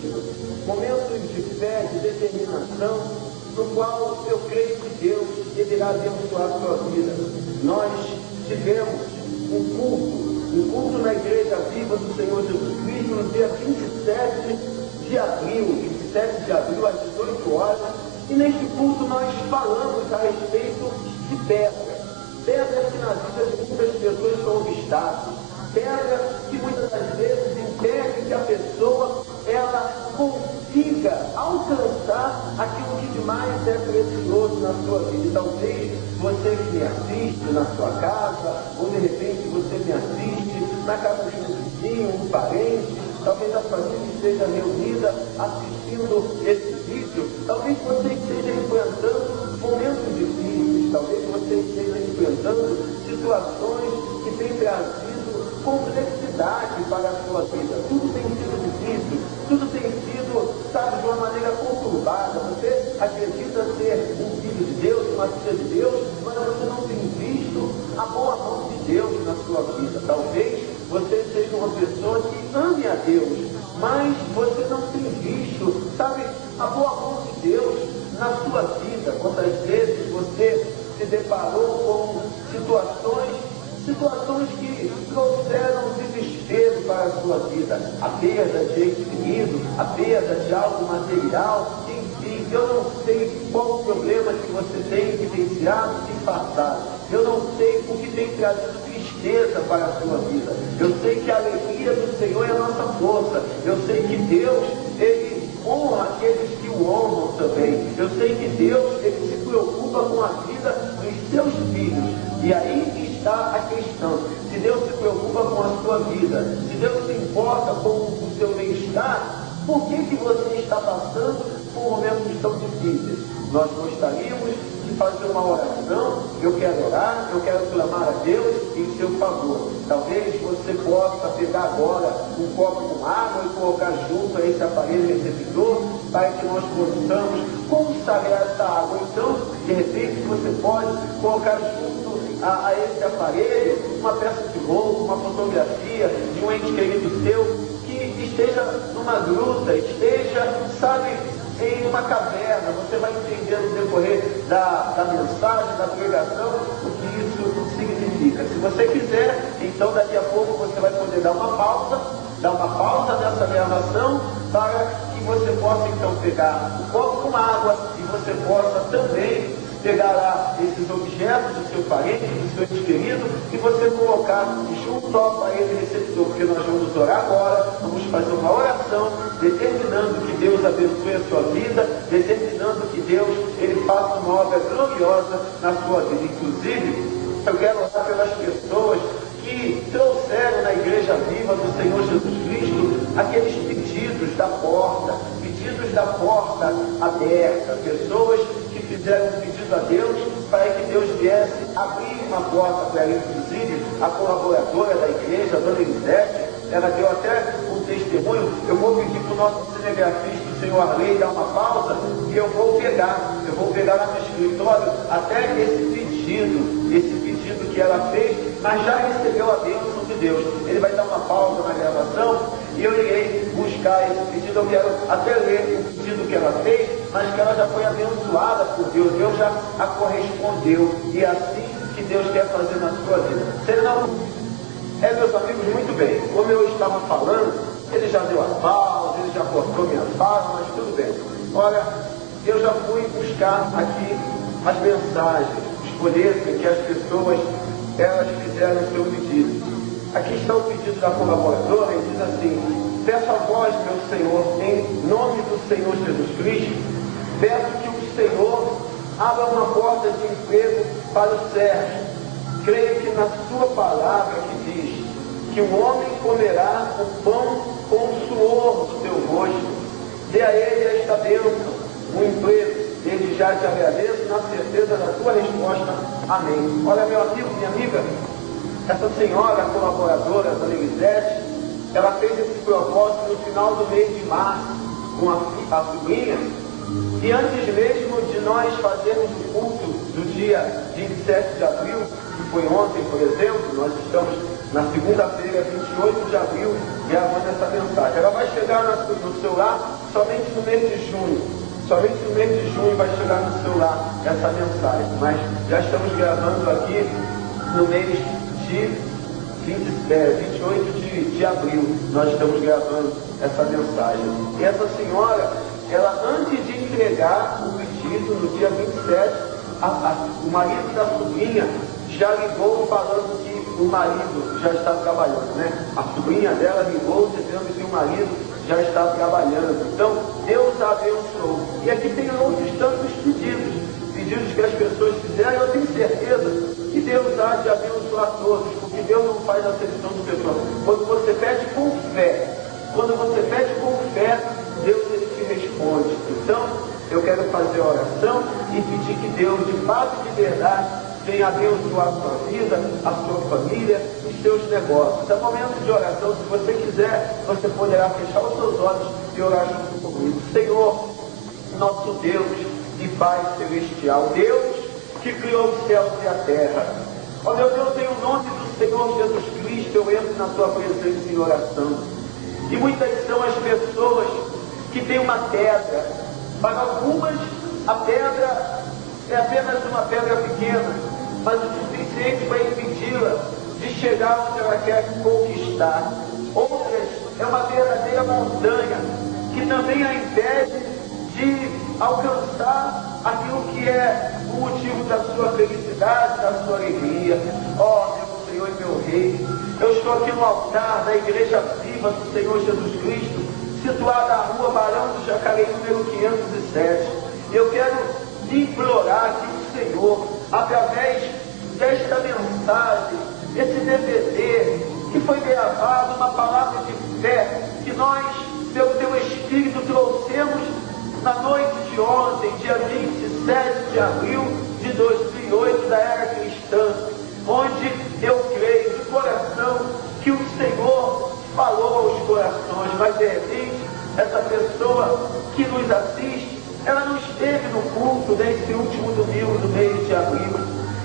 difíceis, momentos de fé, de determinação, no qual eu creio que Deus deverá abençoar a sua vida. Nós tivemos um culto na Igreja Viva do Senhor Jesus Cristo no dia 27 de abril, às 18 horas, e neste culto nós falamos a respeito de pedras. Pedras que na vida de muitas pessoas são obstáculos. Pedras que muitas das vezes impedem que a pessoa ela consiga alcançar aquilo que de mais é precioso na sua vida. E talvez você que me assiste na sua casa, ou de repente você me assiste na casa de um vizinho, um parente, talvez a família esteja reunida assistindo esse vídeo, talvez você esteja enfrentando momentos difíceis, talvez você esteja enfrentando situações que têm trazido complexidade para a sua vida. Tudo tem sido difícil, tudo tem sido, sabe, de uma maneira conturbada. Você acredita ser um filho de Deus, uma filha de Deus, mas você não tem visto a boa mão de Deus na sua vida. Talvez você seja uma pessoa que ame a Deus, mas você não tem visto, sabe, a boa mão de Deus na sua vida. Quantas vezes você se deparou com situações que trouxeram desespero para a sua vida, a perda de ente querido, a perda de algo material, enfim, eu não sei qual o problema que você tem vivenciado e passado, eu não sei o que tem trazido tristeza para a sua vida, eu sei que a alegria do Senhor é a nossa força, eu sei que Deus, Ele honra aqueles que o honram também, eu sei que Deus, Ele se preocupa com a vida dos seus filhos, e aí está a questão. Se Deus se preocupa com a sua vida, se Deus se importa com o seu bem-estar, por que você está passando por momentos tão difíceis? Nós gostaríamos de fazer uma oração, eu quero orar, eu quero clamar a Deus em seu favor. Talvez você possa pegar agora um copo com água e colocar junto a esse aparelho receptor, para que nós possamos consagrar essa água. Então, de repente, você pode colocar junto a esse aparelho uma peça de roupa, uma fotografia de um ente querido seu que esteja numa gruta, esteja, sabe, em uma caverna. Você vai entender no decorrer da mensagem, da pregação, o que isso significa. Se você quiser, então daqui a pouco você vai poder dar uma pausa nessa gravação, para que você possa então pegar um copo com água e você possa também pegar lá esses objetos do seu parente, do seu ente querido, e você colocar junto ao aparelho receptor, porque nós vamos orar agora, vamos fazer uma oração, determinando que Deus abençoe a sua vida, determinando que Deus Ele faça uma obra gloriosa na sua vida. Inclusive, eu quero orar pelas pessoas que trouxeram na Igreja Viva do Senhor Jesus Cristo aqueles pedidos da porta aberta, pessoas que fizeram um pedido a Deus para que Deus viesse abrir uma porta para ela. Inclusive, a colaboradora da igreja, a dona Elisete, ela deu até um testemunho. Eu vou pedir para o nosso cinegrafista, o senhor Arley, dar uma pausa, e eu vou pegar lá no escritório até esse pedido que ela fez, mas já recebeu a bênção de Deus. Ele vai dar uma pausa na gravação e eu irei buscar esse pedido. Eu quero até ler o pedido que ela fez, mas que ela já foi abençoada por Deus. Deus já a correspondeu, e é assim que Deus quer fazer na sua vida. Senão, meus amigos, muito bem, como eu estava falando, ele já deu a pausa, ele já cortou minha fala, mas tudo bem. Olha, eu já fui buscar aqui as mensagens, escolher que as pessoas, elas fizeram o seu pedido. Aqui está o pedido da colaboradora, e diz assim: peço a vós, meu Senhor, em nome do Senhor Jesus Cristo, peço que o Senhor abra uma porta de emprego para o Sérgio. Creio que na sua palavra que diz que o homem comerá o pão com o suor do seu rosto. Dê a ele esta bênção, o emprego. Desde já te agradeço, na certeza da tua resposta. Amém. Olha, meu amigo, minha amiga, essa senhora, a colaboradora, dona Elisete, ela fez esse propósito no final do mês de março, com a sobrinha, e antes mesmo de nós fazermos o culto do dia 27 de abril, que foi ontem, por exemplo, nós estamos na segunda-feira, 28 de abril, gravando essa mensagem. Ela vai chegar no seu lar somente no mês de junho. Somente no mês de junho vai chegar no seu lar essa mensagem. Mas já estamos gravando aqui no mês de 28 de abril. Nós estamos gravando essa mensagem. E essa senhora, ela antes de entregar o pedido, no dia 27, o marido da sobrinha já ligou falando que o marido já está trabalhando, né? A sobrinha dela ligou dizendo que o marido já está trabalhando. Então, Deus a abençoou. E aqui tem outros tantos pedidos que as pessoas fizeram. Eu tenho certeza que Deus há de abençoar todos, porque Deus não faz acepção de pessoas. Quando você pede com fé, Deus ele te responde. Então, eu quero fazer a oração e pedir que Deus, de fato, de verdade, venha abençoar a sua vida, a sua família, os seus negócios. É momento de oração. Se você quiser, você poderá fechar os seus olhos e orar junto comigo. Senhor, nosso Deus e Pai Celestial, Deus que criou os céus e a terra. Ó meu Deus, em nome do Senhor Jesus Cristo, eu entro na tua presença em oração. E muitas são as pessoas que têm uma pedra. Para algumas, a pedra é apenas uma pedra pequena, mas o suficiente para impedi-la de chegar onde ela quer conquistar. Outras, é uma verdadeira montanha, que também a impede de alcançar aquilo que é o motivo da sua felicidade, da sua alegria. Ó, meu Senhor e meu Rei, eu estou aqui no altar da Igreja Viva do Senhor Jesus Cristo, situada na rua Barão do Jacareí, número 507. Eu quero implorar que o Senhor, através desta mensagem, esse DVD, que foi gravado, uma palavra de fé, que nós, pelo teu Espírito, trouxemos na noite de ontem, dia 27 de abril de 2008, da era cristã, onde eu creio de coração que o Senhor falou aos corações, mas de repente, essa pessoa que nos assiste, ela não esteve no culto nesse último domingo do mês de abril,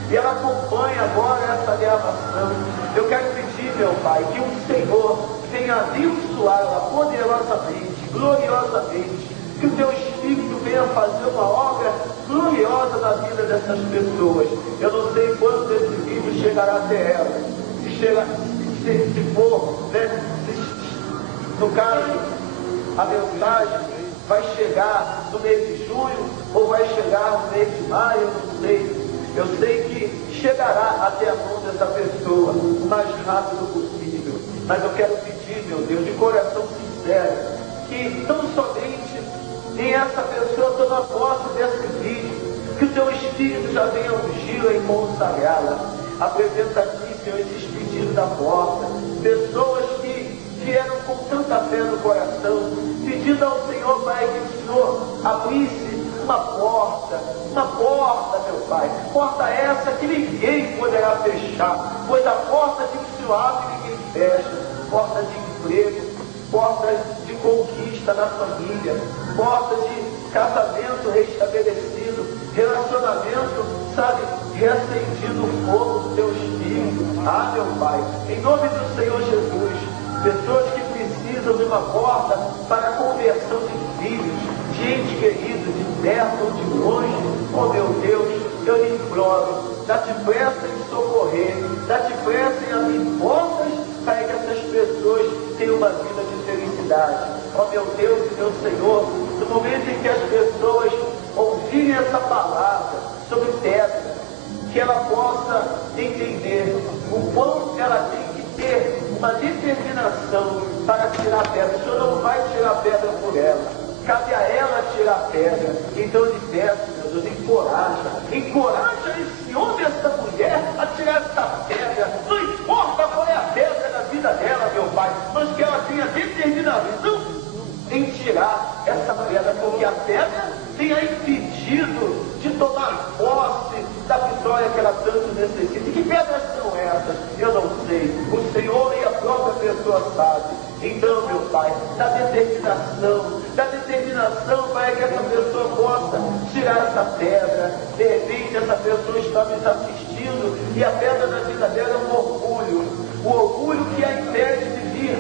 e ela acompanha agora essa gravação. Eu quero pedir, meu Pai, que o Senhor venha abençoá-la poderosamente, gloriosamente, que o teu Espírito venha fazer uma obra gloriosa na vida dessas pessoas. Eu não sei quando esse vídeo chegará até ela, se for, né? No caso, a mensagem vai chegar no mês de junho ou vai chegar no mês de maio, eu não sei. Eu sei que chegará até a mão dessa pessoa o mais rápido possível. Mas eu quero pedir, meu Deus, de coração sincero, que tão somente em essa pessoa toma posse desse vídeo, que o teu Espírito já venha ungir-la e consagrá-la. Apresenta aqui, Senhor, esses pedidos da porta. Pessoas que vieram com tanta fé no coração, pedindo ao Senhor, Pai, que o Senhor abrisse uma porta, meu Pai. Porta essa que ninguém poderá fechar, pois a porta que o Senhor abre, ninguém fecha. Porta de emprego, portas de conquista na família, porta de casamento restabelecido, relacionamento, sabe, reacendido o fogo do teu Espírito. Ah, meu Pai, em nome do Senhor Jesus, pessoas que precisam de uma porta para a conversão de filhos, de entes queridos, de perto ou de longe. Oh, meu Deus, eu lhe imploro, dá-te pressa em socorrer, dá-te pressa em abrir portas para que essas pessoas tenham uma vida de felicidade. Ó meu Deus e meu Senhor, no momento em que as pessoas ouvirem essa palavra sobre pedra, que ela possa entender o quanto ela tem que ter uma determinação para tirar a pedra. O Senhor não vai tirar a pedra por ela, cabe a ela tirar a pedra. Então eu lhe peço, meu Deus, encoraja esse homem, essa mulher a tirar essa pedra. Não importa qual é a pedra da vida dela, meu Pai, mas que ela tenha determinação em tirar essa pedra, porque a pedra tem a impedido de tomar posse da vitória que ela tanto necessita. E que pedras são essas? Eu não sei. O Senhor e a própria pessoa sabe. Então, meu Pai, dá determinação para que essa pessoa possa tirar essa pedra. De repente, essa pessoa está nos assistindo e a pedra da vida dela é um orgulho. O orgulho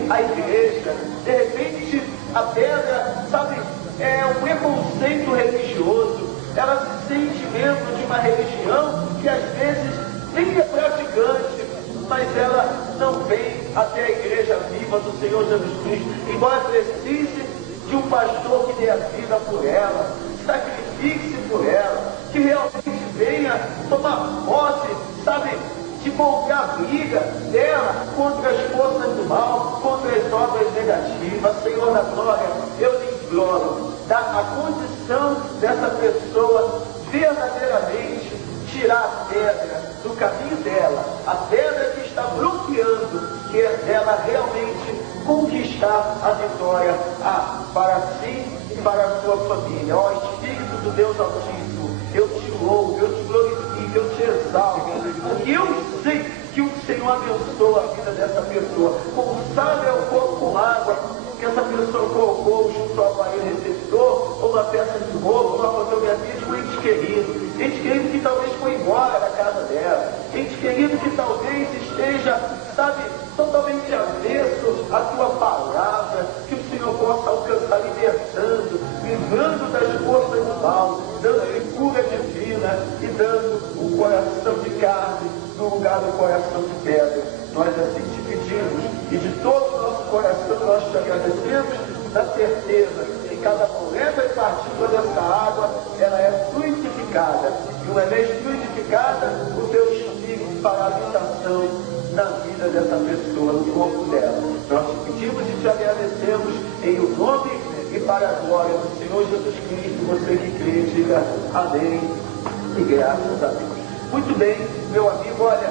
vir à igreja. De repente, a pedra, sabe, é um preconceito religioso. Ela se sente membro de uma religião que às vezes nem é praticante, mas ela não vem até a igreja viva do Senhor Jesus Cristo, embora precise de um pastor que dê a vida por ela, sacrifique-se por ela, que realmente venha tomar posse, sabe, de qualquer briga dela contra as forças do mal, contra as obras negativas. Senhor da glória, eu lhe imploro, dá a condição dessa pessoa verdadeiramente tirar a pedra do caminho dela, a pedra que está bloqueando, que é dela realmente conquistar a vitória para si e para a sua família. Ó Espírito do Deus Altíssimo, eu te louvo, eu te glorifico, eu te exalto, porque eu sei que o Senhor abençoa a vida dessa pessoa, como sabe é o corpo com água que essa pessoa colocou junto ao aparelho receptor, ou uma peça de roupa, uma fotografia de um ente querido que talvez foi embora da casa dela, ente querido que talvez esteja, sabe, totalmente avesso à tua palavra, que o Senhor possa alcançar libertando, livrando das forças do mal, dando cura divina e dando um coração de carne no lugar do coração de pedra. Nós assim te pedimos e de todo o nosso coração nós te agradecemos, na certeza que cada molécula e partícula dessa água ela é fluidificada, e uma vez fluidificada, o teu Espírito fará habitação na vida dessa pessoa, no corpo dela. Nós te pedimos e te agradecemos em o nome e para a glória do Senhor Jesus Cristo. Você que crê, diga amém e graças a Deus. Muito bem, meu amigo, olha,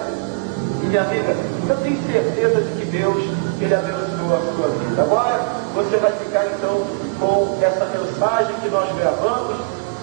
e minha amiga, eu tenho certeza de que Deus, Ele abençoa a sua vida. Agora, você vai ficar então com essa mensagem que nós gravamos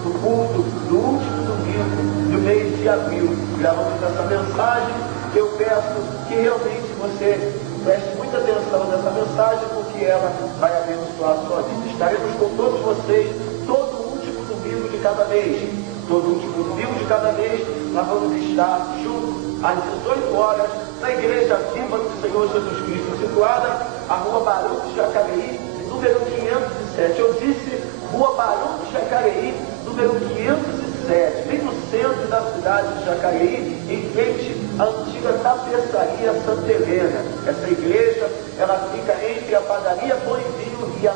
no culto do último domingo do mês de abril. Gravamos essa mensagem. Eu peço que realmente você preste muita atenção nessa mensagem, porque ela vai abençoar a sua vida. Estaremos com todos vocês todo o último domingo de cada mês. Todo o último domingo de cada mês, nós vamos estar juntos às 18 horas na Igreja Viva do Senhor Jesus Cristo, situada à Rua Barão de Jacareí, número 507. Eu disse Rua Barão de Jacareí, número 507, bem no centro da cidade de Jacareí, em frente à antiga tapeçaria Santa Helena. Essa igreja, ela fica entre a padaria Bom e Vinho e a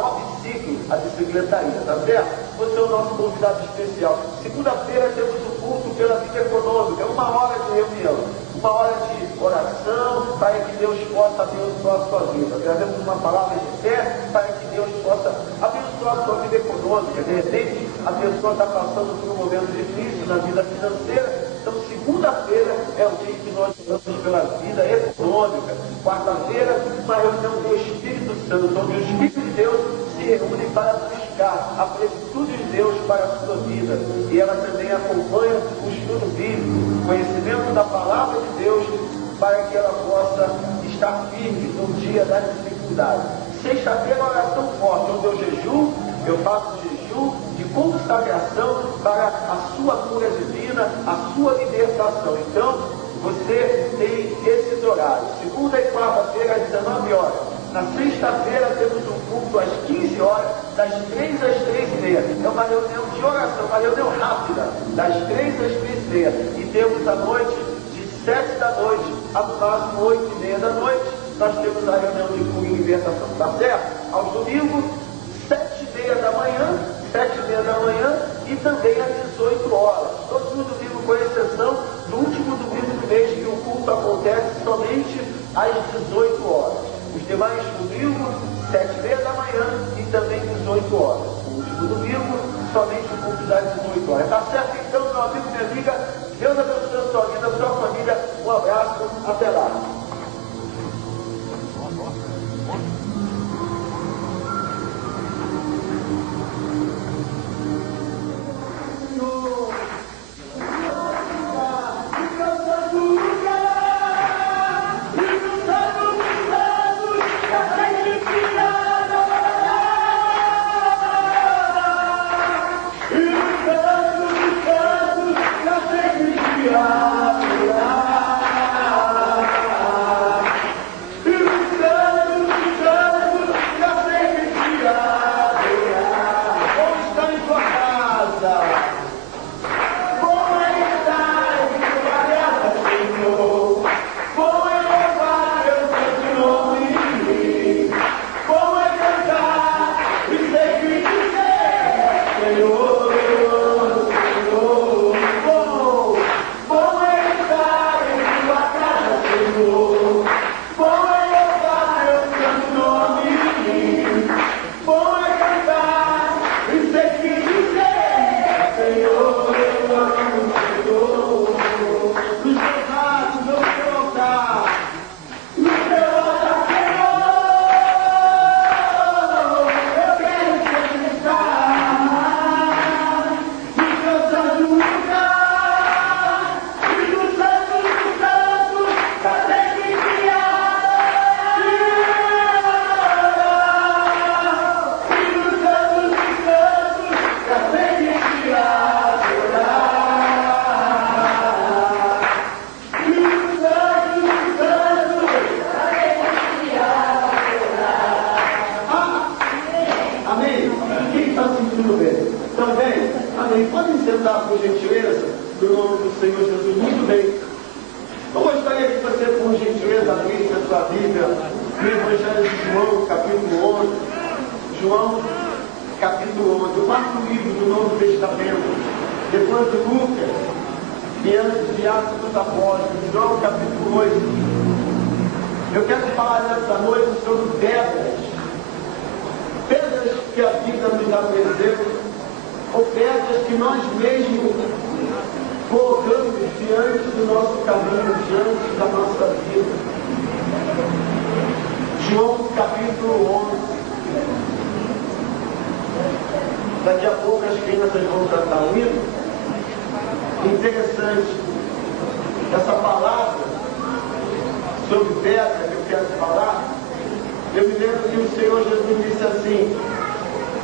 Mob Ciclo, a bicicletaria, tá certo? Você é o nosso convidado especial. Segunda-feira temos o culto pela vida econômica, 1 hora de reunião, 1 hora de oração, para que Deus possa abençoar a sua vida. Trazemos uma palavra de fé para que Deus possa abençoar a sua vida econômica. De repente, a pessoa está passando por um momento difícil na vida financeira. Então, segunda-feira é o dia que nós oramos pela vida econômica. Quarta-feira, uma reunião do Espírito Santo, onde o Espírito de Deus se reúne para buscar a plenitude de Deus para a sua vida. E ela também acompanha o estudo bíblico, o conhecimento da palavra de Deus, para que ela possa estar firme no dia da dificuldade. Sexta-feira, oração forte, onde eu jejuo, eu faço jejum de consagração para a sua cura divina, a sua libertação. Então, você tem esses horários. Segunda e quarta-feira, às 19 horas. Na sexta-feira, temos um culto às 15 horas, das 3 às 3h30. É uma reunião de oração, uma reunião rápida, das 3 às 3h30. E temos à noite, de 7 da noite a no máximo 8h30 da noite, nós temos a reunião de cura e libertação. Tá certo? Aos domingos, 7h30 da manhã, 7h30 da manhã e também às 18 horas. Todos os domingos, com exceção do último domingo do mês, que o culto acontece somente às 18 horas. Os demais domingos, 7h30 da manhã e também 18 horas. O último domingo, somente o culto das 18 horas. Tá certo então, meu amigo, minha amiga? Deus abençoe a sua vida, a sua família. Um abraço, até lá. Amém. Podem sentar por gentileza, no nome do Senhor Jesus. Muito bem. Eu gostaria que você, por gentileza, abrisse a sua Bíblia no Evangelho de João, capítulo 11. João, capítulo 11, o quarto livro do Novo Testamento, depois de Lucas e antes de Atos dos Apóstolos. João, capítulo 8. Eu quero falar nessa noite sobre pedras. Pedras que a vida nos apresenta, ou pedras que nós mesmos colocamos diante do nosso caminho, diante da nossa vida. João capítulo 11. Daqui a pouco as crianças vão cantar um hino. Interessante, essa palavra sobre pedra que eu quero falar, eu me lembro que o Senhor Jesus disse assim: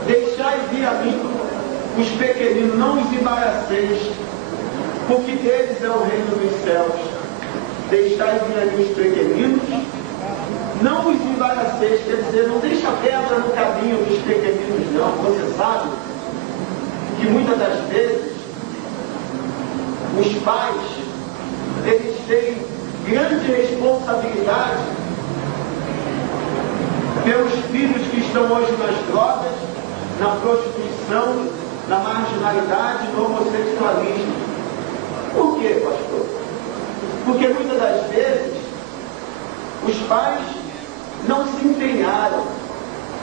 deixai vir a mim os pequeninos, não os embaraceis, porque deles é o reino dos céus. Deixai vir a mim os pequeninos, não os embaraceis, quer dizer, não deixa pedra no caminho dos pequeninos, não. Você sabe que muitas das vezes os pais, eles têm grande responsabilidade pelos filhos que estão hoje nas drogas, na prostituição, na marginalidade, no homossexualismo. Por quê, pastor? Porque muitas das vezes os pais não se empenharam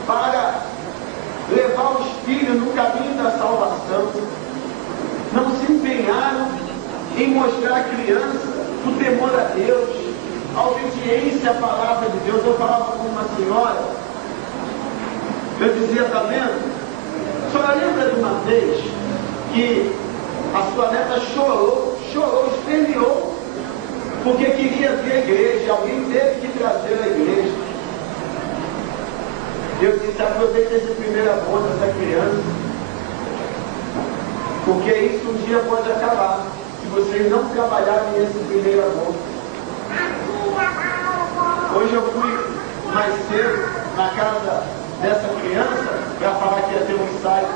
para levar os filhos no caminho da salvação, não se empenharam em mostrar à criança o temor a Deus, a obediência à palavra de Deus. Eu falava com uma senhora, eu dizia, está vendo? A senhora lembra de uma vez que a sua neta chorou, esperneou, porque queria ver a igreja, alguém teve que trazer a igreja. Eu disse, aproveita esse primeiro amor dessa criança, porque isso um dia pode acabar, se vocês não trabalharem nesse primeiro amor. Hoje eu fui mais cedo na casa dessa criança para falar que ia ter um ensaio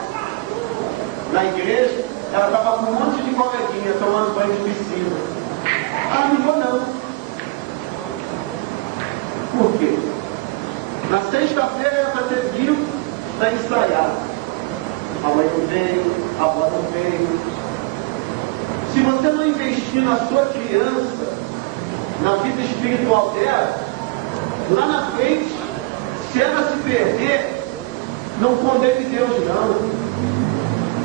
na igreja. Ela estava com um monte de coleguinha tomando banho de piscina. Ah, não vou não. Por quê? Na sexta-feira era para ter vindo para ensaiar. A mãe não veio, a avó não veio. Se você não investir na sua criança, na vida espiritual dela, lá na frente, se ela se perder, não condene Deus não.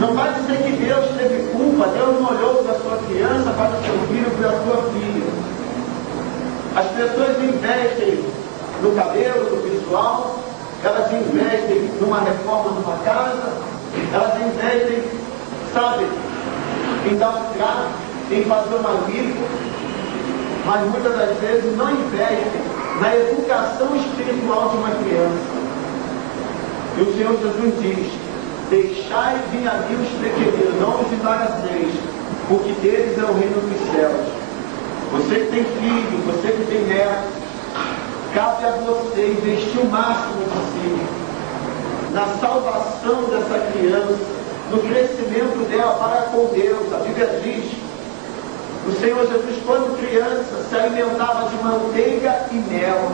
Não vai dizer que Deus teve culpa, Deus não olhou para a sua criança, para o seu filho, para a sua filha. As pessoas investem no cabelo, no visual, elas investem numa reforma numa casa, elas investem, sabe, em dar um trato, em fazer uma lipo, mas muitas das vezes não investem na educação espiritual de uma criança. E o Senhor Jesus diz: deixai vir a mim os pequeninos, não os embaraceis, porque deles é o reino dos céus. Você que tem filho, você que tem neto, cabe a você investir o máximo possível na salvação dessa criança, no crescimento dela para com Deus. A Bíblia diz: o Senhor Jesus, quando criança, se alimentava de manteiga e mel,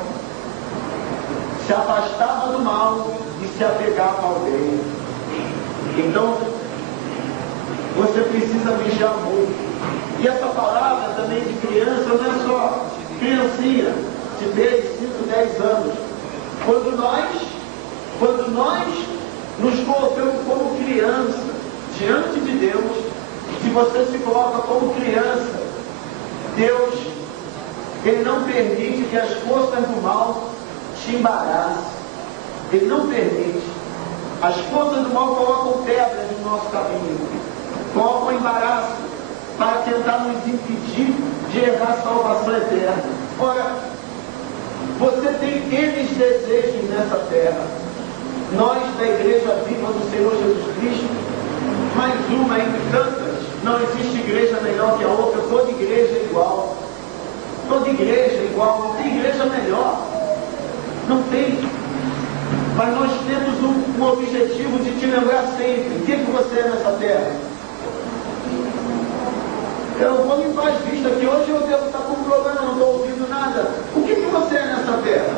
se afastava do mal e se apegava ao bem. Então, você precisa vigiar muito. E essa palavra também de criança não é só criancinha de 3, 5, 10 anos. Quando nós nos colocamos como criança diante de Deus, se você se coloca como criança, Deus, Ele não permite que as forças do mal te embaraçem. Ele não permite. As forças do mal colocam pedras no nosso caminho, colocam embaraço para tentar nos impedir de herdar a salvação eterna. Ora, você tem N desejos nessa terra. Nós da Igreja Viva do Senhor Jesus Cristo, mais uma entre tantas, não existe igreja melhor que a outra, toda igreja é igual. Toda igreja é igual, não tem igreja melhor. Não tem. Mas nós temos um objetivo de te lembrar sempre. O que você é nessa terra? faz vista que hoje eu devo estar com um problema, não estou ouvindo nada. O que você é nessa terra?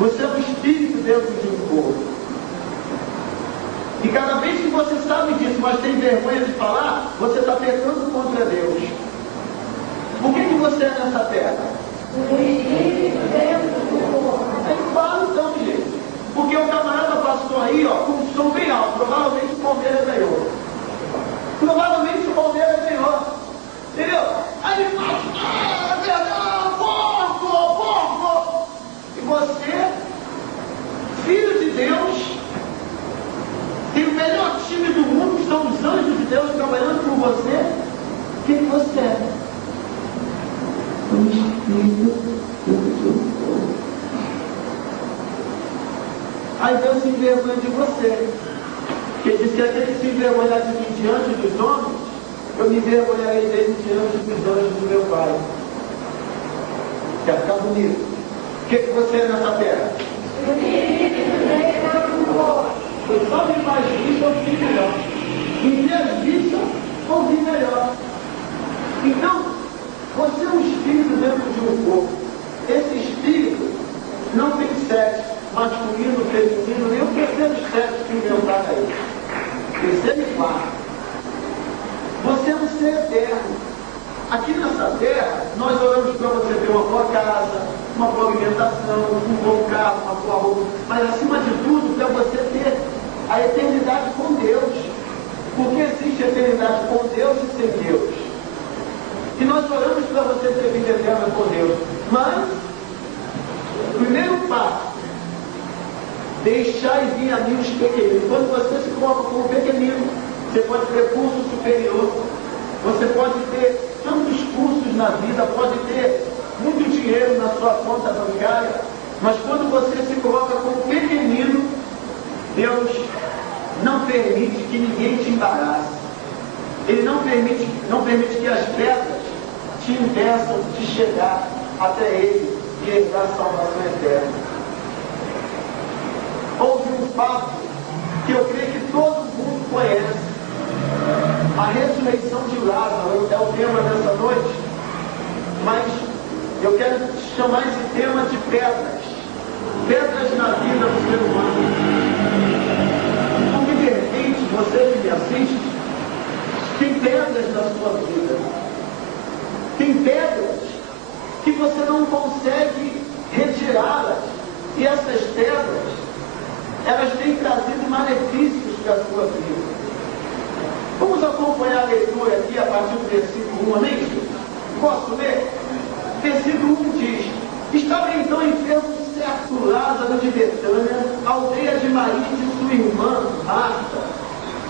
Você é um espírito dentro de um corpo. E cada vez que você sabe disso, mas tem vergonha de falar, você está pecando contra Deus. O que você é nessa terra? Fala então, gente. Porque o camarada passou aí, ó, com um som bem alto. Provavelmente o Palmeiras ganhou. Provavelmente o Palmeiras ganhou. Entendeu? Aí ele fala, porco. E você, filho de Deus, tem o melhor time do mundo, que são os anjos de Deus trabalhando por você. O que você é? Um espírito. Aí Deus se envergonha de você. Porque diz que aquele que se envergonhar de mim diante dos homens, eu me envergonharei dele diante dos anjos do meu Pai. Quer ficar bonito? O que você é nessa terra? Eu só me mais vista, ouvi melhor. Em minhas vistas, ouvi melhor. Então, você é um espírito dentro de um corpo. Esse espírito não tem sexo, masculino, feminino, nem o terceiro sexo que inventaram aí. Terceiro e quarto. Você é um ser eterno. Aqui nessa terra, nós oramos para você ter uma boa casa, uma boa alimentação, um bom carro, uma boa roupa, mas acima de tudo, para você ter a eternidade com Deus. Porque existe eternidade com Deus e sem Deus. E nós oramos para você ter vida eterna com Deus. Mas, o primeiro passo, deixar vir a mim os pequeninos. Quando você se coloca como pequenino, você pode ter curso superior, você pode ter tantos cursos na vida, pode ter muito dinheiro na sua conta bancária, mas quando você se coloca como pequenino, Deus não permite que ninguém te embarace. Ele não permite que as pedras te impeçam de chegar até Ele e herdar a salvação eterna. Houve um fato que eu creio que todo mundo conhece. A ressurreição de Lázaro é o tema dessa noite, mas eu quero chamar esse tema de pedras. Pedras na vida do ser humano. Porque de repente, você que me assiste, tem pedras na sua vida. Tem pedras que você não consegue retirá-las. E essas pedras, elas têm trazido malefícios para a sua vida. Vamos acompanhar a leitura aqui a partir do versículo 1, amém? Posso ler? Versículo 1 diz: estava então enfermo um certo Lázaro de Betânia, aldeia de Maria e de sua irmã Marta.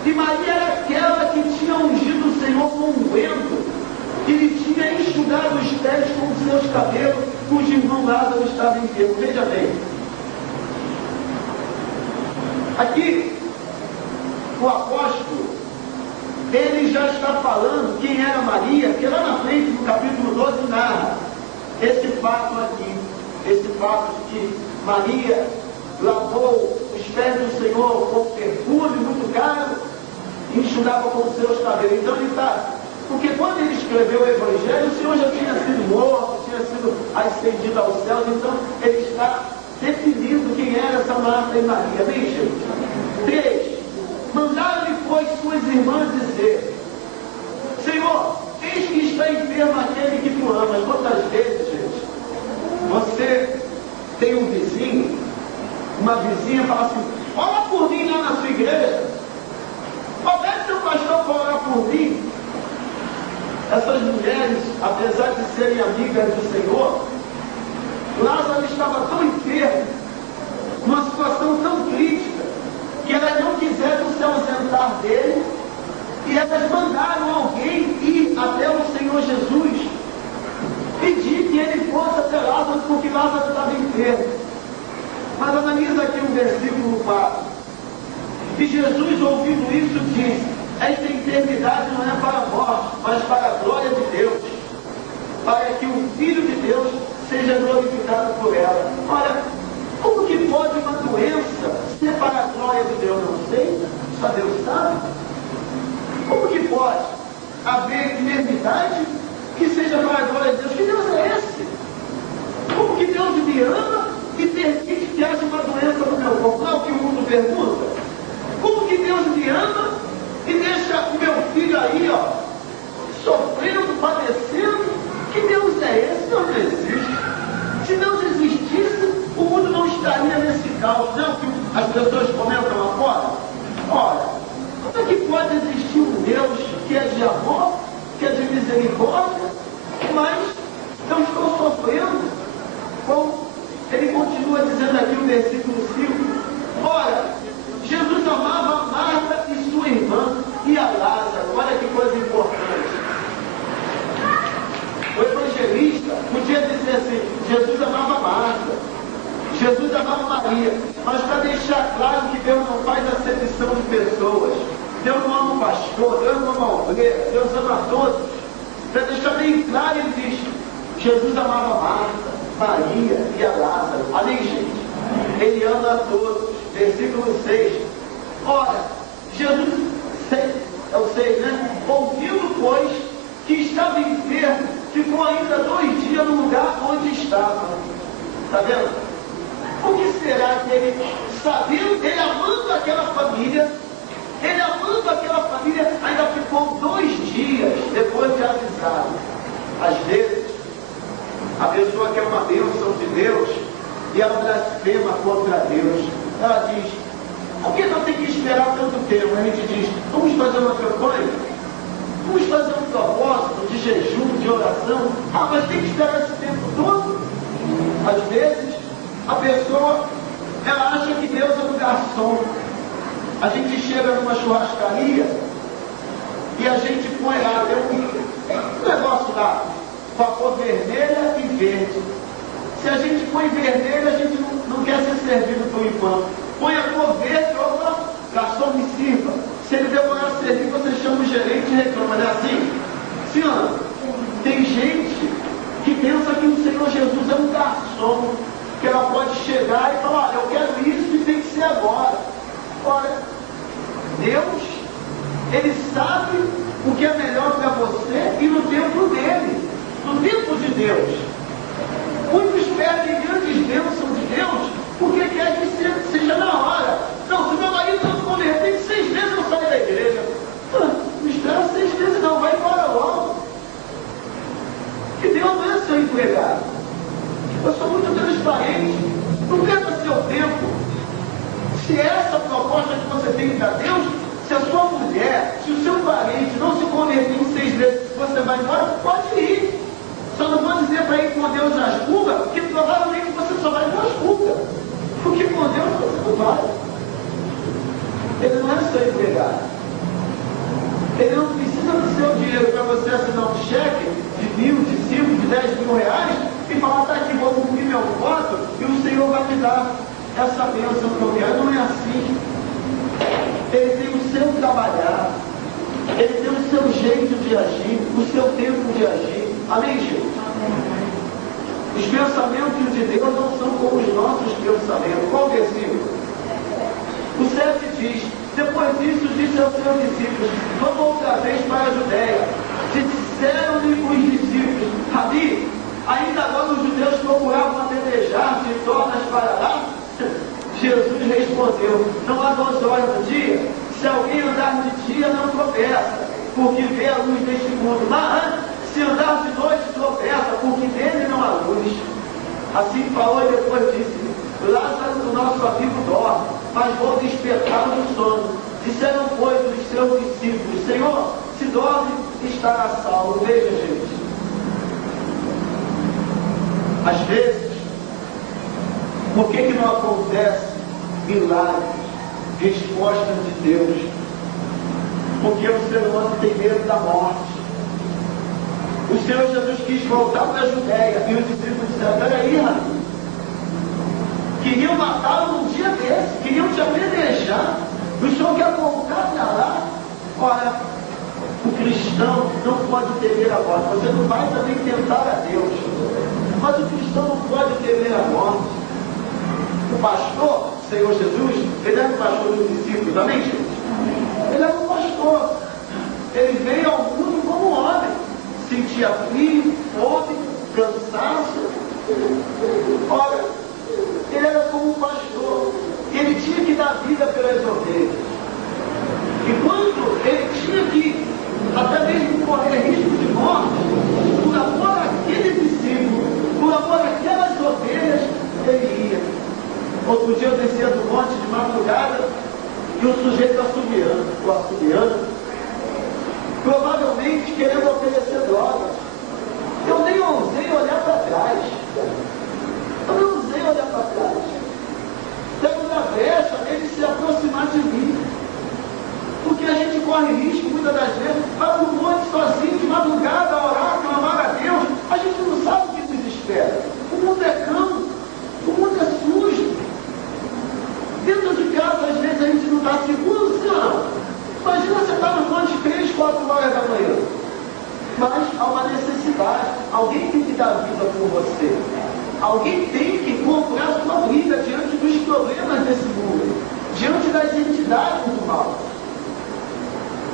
E Maria era aquela que tinha ungido o Senhor com unguento e lhe tinha enxugado os pés com os seus cabelos, cujo irmão Lázaro estava enfermo. Veja bem. Aqui, o apóstolo, ele já está falando quem era Maria, porque lá na frente, no capítulo 12, narra esse fato aqui, esse fato de que Maria lavou os pés do Senhor com perfume muito caro e enxugava com os seus cabelos. Então ele está, porque quando ele escreveu o Evangelho, o Senhor já tinha sido morto, tinha sido ascendido aos céus, então ele está definindo quem era essa Marta e Maria. Bem, gente. 3. Mandaram-lhe, pois, suas irmãs dizer: Senhor, eis que está enfermo aquele que tu amas. Quantas vezes, gente, você tem um vizinho, uma vizinha, fala assim: ora por mim lá na sua igreja, pede seu pastor para orar por mim. Essas mulheres, apesar de serem amigas do Senhor, Lázaro estava tão enfermo, numa situação tão crítica, que elas não quiseram se ausentar dele, e elas mandaram alguém ir até o Senhor Jesus, pedir que ele fosse até Lázaro, porque Lázaro estava enfermo. Mas analisa aqui o versículo 4. E Jesus, ouvindo isso, disse: esta enfermidade não é para a morte, mas para a glória de Deus, para que o Filho de Deus seja glorificado por ela. Olha, como que pode uma doença ser para a glória de Deus? Não sei, só Deus sabe. Como que pode? A necessidade que seja para a glória de Deus. Que Deus é esse? Como que Deus me ama e permite que haja uma doença no meu corpo? Não é o que o mundo pergunta. Como que Deus me ama e deixa o meu filho aí, ó, sofrendo, padecendo? Que Deus é esse? Deus não existe. Se Deus existisse, o mundo não estaria nesse caos, não, que as pessoas comentam lá fora. Olha, como é que pode existir um Deus que é de amor, que é de misericórdia, mas eu estou sofrendo? Como ele continua dizendo aqui no versículo 5, ora, Jesus amava Marta e sua irmã e a Lázaro. Olha que coisa importante. O evangelista podia dizer assim, Jesus amava Marta, Jesus amava Maria, mas para deixar claro que Deus não faz acepção de pessoas, Deus não ama o pastor, Deus não ama a ovelha, Deus ama a todos. Para deixar bem claro, ele diz, Jesus amava Marta, Maria e a Lázaro. Amém, gente? Ele ama a todos. Versículo 6. Ora, Jesus, é o 6, né? Ouvindo, pois, que estava enfermo, ficou ainda 2 dias no lugar onde estava. Está vendo? O que será que ele, sabendo, ele amando aquela família, ainda ficou 2 dias depois de avisado? Às vezes, a pessoa quer uma bênção de Deus e ela blasfema contra Deus. Ela diz, por que não tem que esperar tanto tempo? A gente diz, vamos fazer uma campanha, vamos fazer um propósito de jejum, de oração. Ah, mas tem que esperar esse tempo todo? Às vezes, a pessoa, ela acha que Deus é um garçom. A gente chega numa churrascaria e a gente põe lá, tem um negócio lá, com a cor vermelha e verde. Se a gente põe vermelho, a gente não quer ser servido por enquanto. Põe a cor verde, opa, garçom me sirva. Se ele demorar a servir, você chama o gerente e reclama, não é assim? Sim, ou não? Tem gente que pensa que o Senhor Jesus é um garçom, que ela pode chegar e falar, eu quero isso e tem que ser agora. Olha, Deus, Ele sabe o que é melhor para você e no tempo dele, no tempo de Deus. Muitos perdem grandes bênçãos de Deus porque quer que seja na hora. Não, se meu marido não se converter, 6 vezes eu saio da igreja. Não espera 6 vezes não, vai embora logo. Que Deus não é seu empregado. Eu sou muito transparente. Não perca seu tempo. Se essa proposta que você tem para Deus, se a sua mulher, se o seu parente não se converter em 6 vezes, você vai embora, pode ir. Só não vou dizer para ir com Deus às fugas, porque provavelmente você só vai com as fugas. Porque com Deus você não vai. Ele não é seu empregado. Ele não precisa do seu dinheiro para você assinar um cheque de 1.000, de 5, de 10 mil reais e falar, tá aqui, vou cumprir meu voto e o Senhor vai me dar essa bênção que eu quero. Não é assim. Ele tem o seu trabalhar, ele tem o seu jeito de agir, o seu tempo de agir. Amém, gente? Os pensamentos de Deus não são como os nossos pensamentos. Qual o versículo? O 7 diz, depois disso disse aos seus discípulos, vamos outra vez para a Judéia. Disseram-lhe os discípulos, Rabi, ainda agora os judeus procuravam apedrejar, se tornas para lá? Jesus respondeu, não há 12 horas do dia? Se alguém andar de dia, não tropeça, porque vê a luz deste mundo. Mas se andar de noite, tropeça, porque nele não há luz. Assim falou e depois disse, Lázaro, o nosso amigo, dorme, mas vou despertá-lo do sono. Disseram, pois, os seus discípulos, Senhor, se dorme, estará salvo. Veja, gente. Às vezes, por que não acontece milagres, respostas de Deus? Porque o ser humano tem medo da morte. O Senhor Jesus quis voltar para a Judéia e os discípulos disseram, peraí, Rabi, queriam matá-lo num dia desse, queriam te apedrejar, o Senhor quer voltar para lá? Olha, o cristão não pode temer a morte. Você não vai também tentar a Deus, mas o cristão não pode temer a morte. O pastor, o Senhor Jesus, ele era o pastor dos discípulos, amém, gente? Ele era um pastor. Ele veio ao mundo como homem. sentia frio, fome, cansaço. Olha, ele era como um pastor, ele tinha que dar vida pelas ovelhas. E quando ele tinha que, até mesmo correr risco de morte, por amor àquele discípulo, por amor àquelas ovelhas, ele ia. Outro dia eu descia do monte de madrugada e o sujeito assobiando, provavelmente querendo oferecer drogas. Eu nem ousei olhar para trás. Pego na brecha ele se aproximar de mim. Porque a gente corre risco muitas das vezes, vai para o monte sozinho de madrugada a orar, clamar a Deus. A gente não sabe o que nos espera. O mundo é cão, o mundo é sujo. Dentro de casa, às vezes, a gente não está seguro, sim ou não? Imagina você estar no monte 3, 4 horas da manhã. Mas há uma necessidade. Alguém tem que dar vida por você. Alguém tem que comprar sua vida diante dos problemas desse mundo, diante das entidades do mal.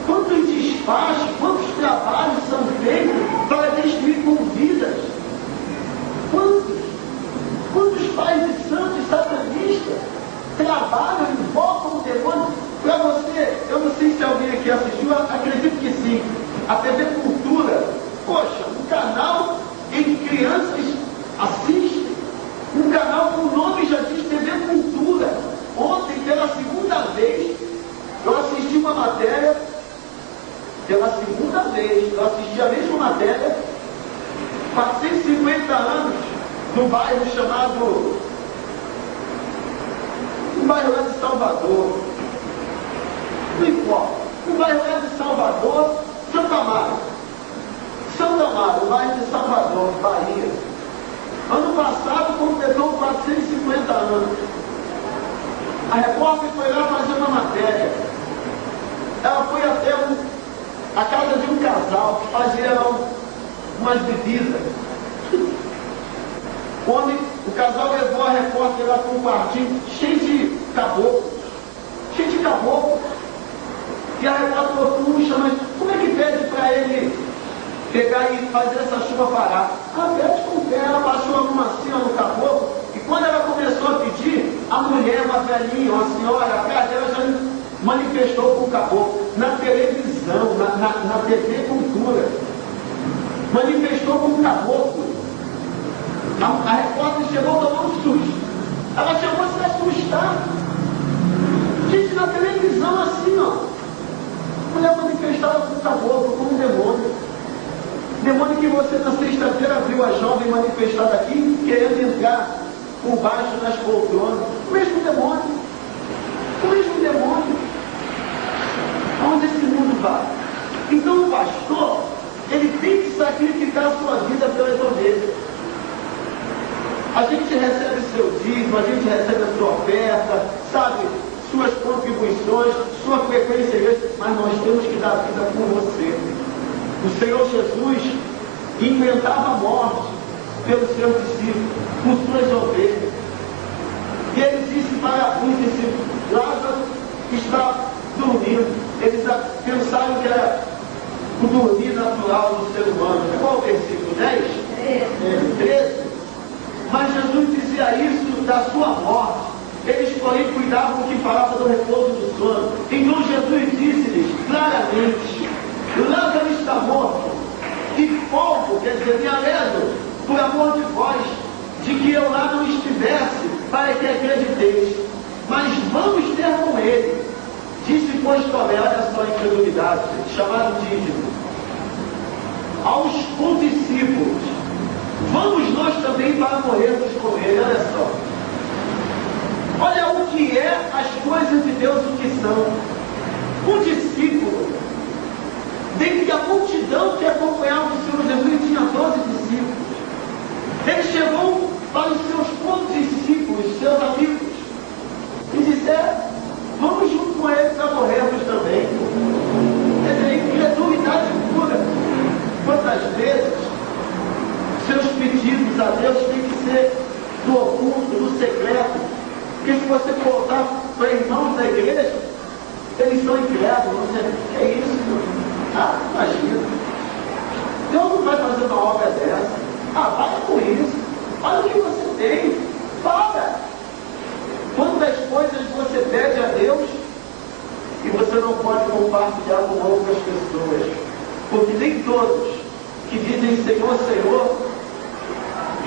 Quantos despachos, quantos trabalhos são feitos para destruir com vidas? Quantos pais de santos satanistas trabalham, invocam o demônio para você? Eu não sei se alguém aqui assistiu, acredito que sim. A TV Cultura, poxa, um canal em que crianças assistem, um canal com o nome já diz TV Cultura. Ontem, pela segunda vez, eu assisti uma matéria, eu assisti a mesma matéria, 450 anos, no bairro chamado, um bairro lá de Salvador, não importa, um bairro lá de Salvador, Santo Amaro, o bairro de Salvador, Bahia. Ano passado completou 450 anos. A repórter foi lá fazer uma matéria. Ela foi até a casa de um casal que fazia umas bebidas. Onde o casal levou a repórter lá para um quartinho cheio de caboclos. E a repórter falou, puxa, mas como é que pede para ele pegar e fazer essa chuva parar? Pede com o pé. Ela passou a mão assim no caboclo, e quando ela começou a pedir, a mulher, uma velhinha, uma senhora, atrás dela já manifestou com o caboclo, na televisão, na TV Cultura, manifestou com o caboclo. A repórter chegou a tomar um susto. Ela chegou a se assustar. Gente, na televisão assim, ó. A mulher manifestava com o caboclo, como um demônio. Demônio que você na sexta-feira viu a jovem manifestada aqui, querendo entrar por baixo das poltronas. O mesmo demônio. Aonde esse mundo vai? Então o pastor, ele tem que sacrificar a sua vida pelas ovelhas. A gente recebe seu dízimo, a gente recebe a sua oferta, sabe, suas contribuições, sua frequência, mas nós temos que dar vida por você. O Senhor Jesus inventava a morte pelos seus discípulos, por suas ovelhas. E ele disse para os discípulos, Lázaro está dormindo. Eles pensaram que era o dormir natural do ser humano. Qual o versículo? 10? 13. Mas Jesus dizia isso da sua morte. Eles, porém, cuidavam que falava do repouso do sono. Então Jesus disse-lhes claramente, Lázaro está morto, e pouco, quer dizer, me alegro, por amor de vós, de que eu lá não estivesse, para que acrediteis. Mas vamos ter com ele. Disse, pois, Tomé, olha só a incredulidade, chamaram dízimo, aos condiscípulos, vamos nós também para morrermos com ele, olha só. Olha o que é as coisas de Deus, o que são. Um discípulo, dentre a multidão que acompanhava o Senhor Jesus, tinha 12 discípulos. Ele chegou para os seus condiscípulos, seus amigos, e disse, vamos junto com ele para morrermos também. Quer dizer, incredulidade pura. Quantas vezes seus pedidos a Deus têm que ser do oculto, do secreto? Porque se você voltar para irmãos da igreja, eles são incrédulos, compartilhar com outras pessoas. Porque nem todos que dizem Senhor, Senhor,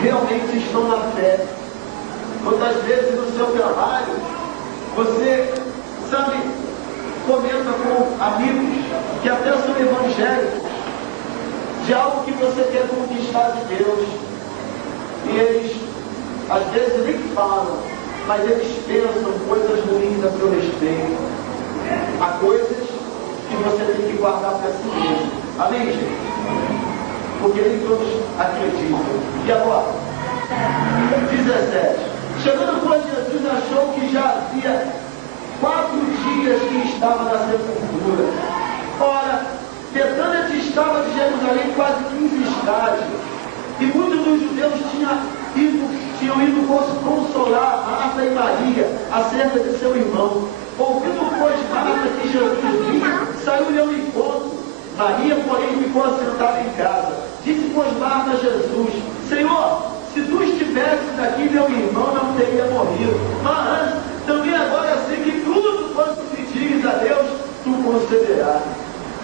realmente estão na fé. Quantas vezes no seu trabalho, você, sabe, comenta com amigos que até são evangélicos, de algo que você quer conquistar de Deus. E eles, às vezes, nem falam, mas eles pensam coisas ruins a seu respeito. Há coisas que você tem que guardar para si mesmo. Amém, gente? Porque nem todos acreditam. E agora? 17. Chegando, pois, Jesus achou que já havia 4 dias que estava na sepultura. Ora, Betânia distava de Jerusalém quase 15 estádios. E muitos dos judeus tinham ido consolar Marta e Maria acerca de seu irmão. Ouvindo, pois, Marta que Jesus vinha, saiu-lhe ao encontro. Maria, porém, ficou assentada em casa. Disse, pois, Marta a Jesus: Senhor, se tu estivesses aqui, meu irmão não teria morrido. Mas também agora sei que tudo quanto pedires a Deus, tu concederás.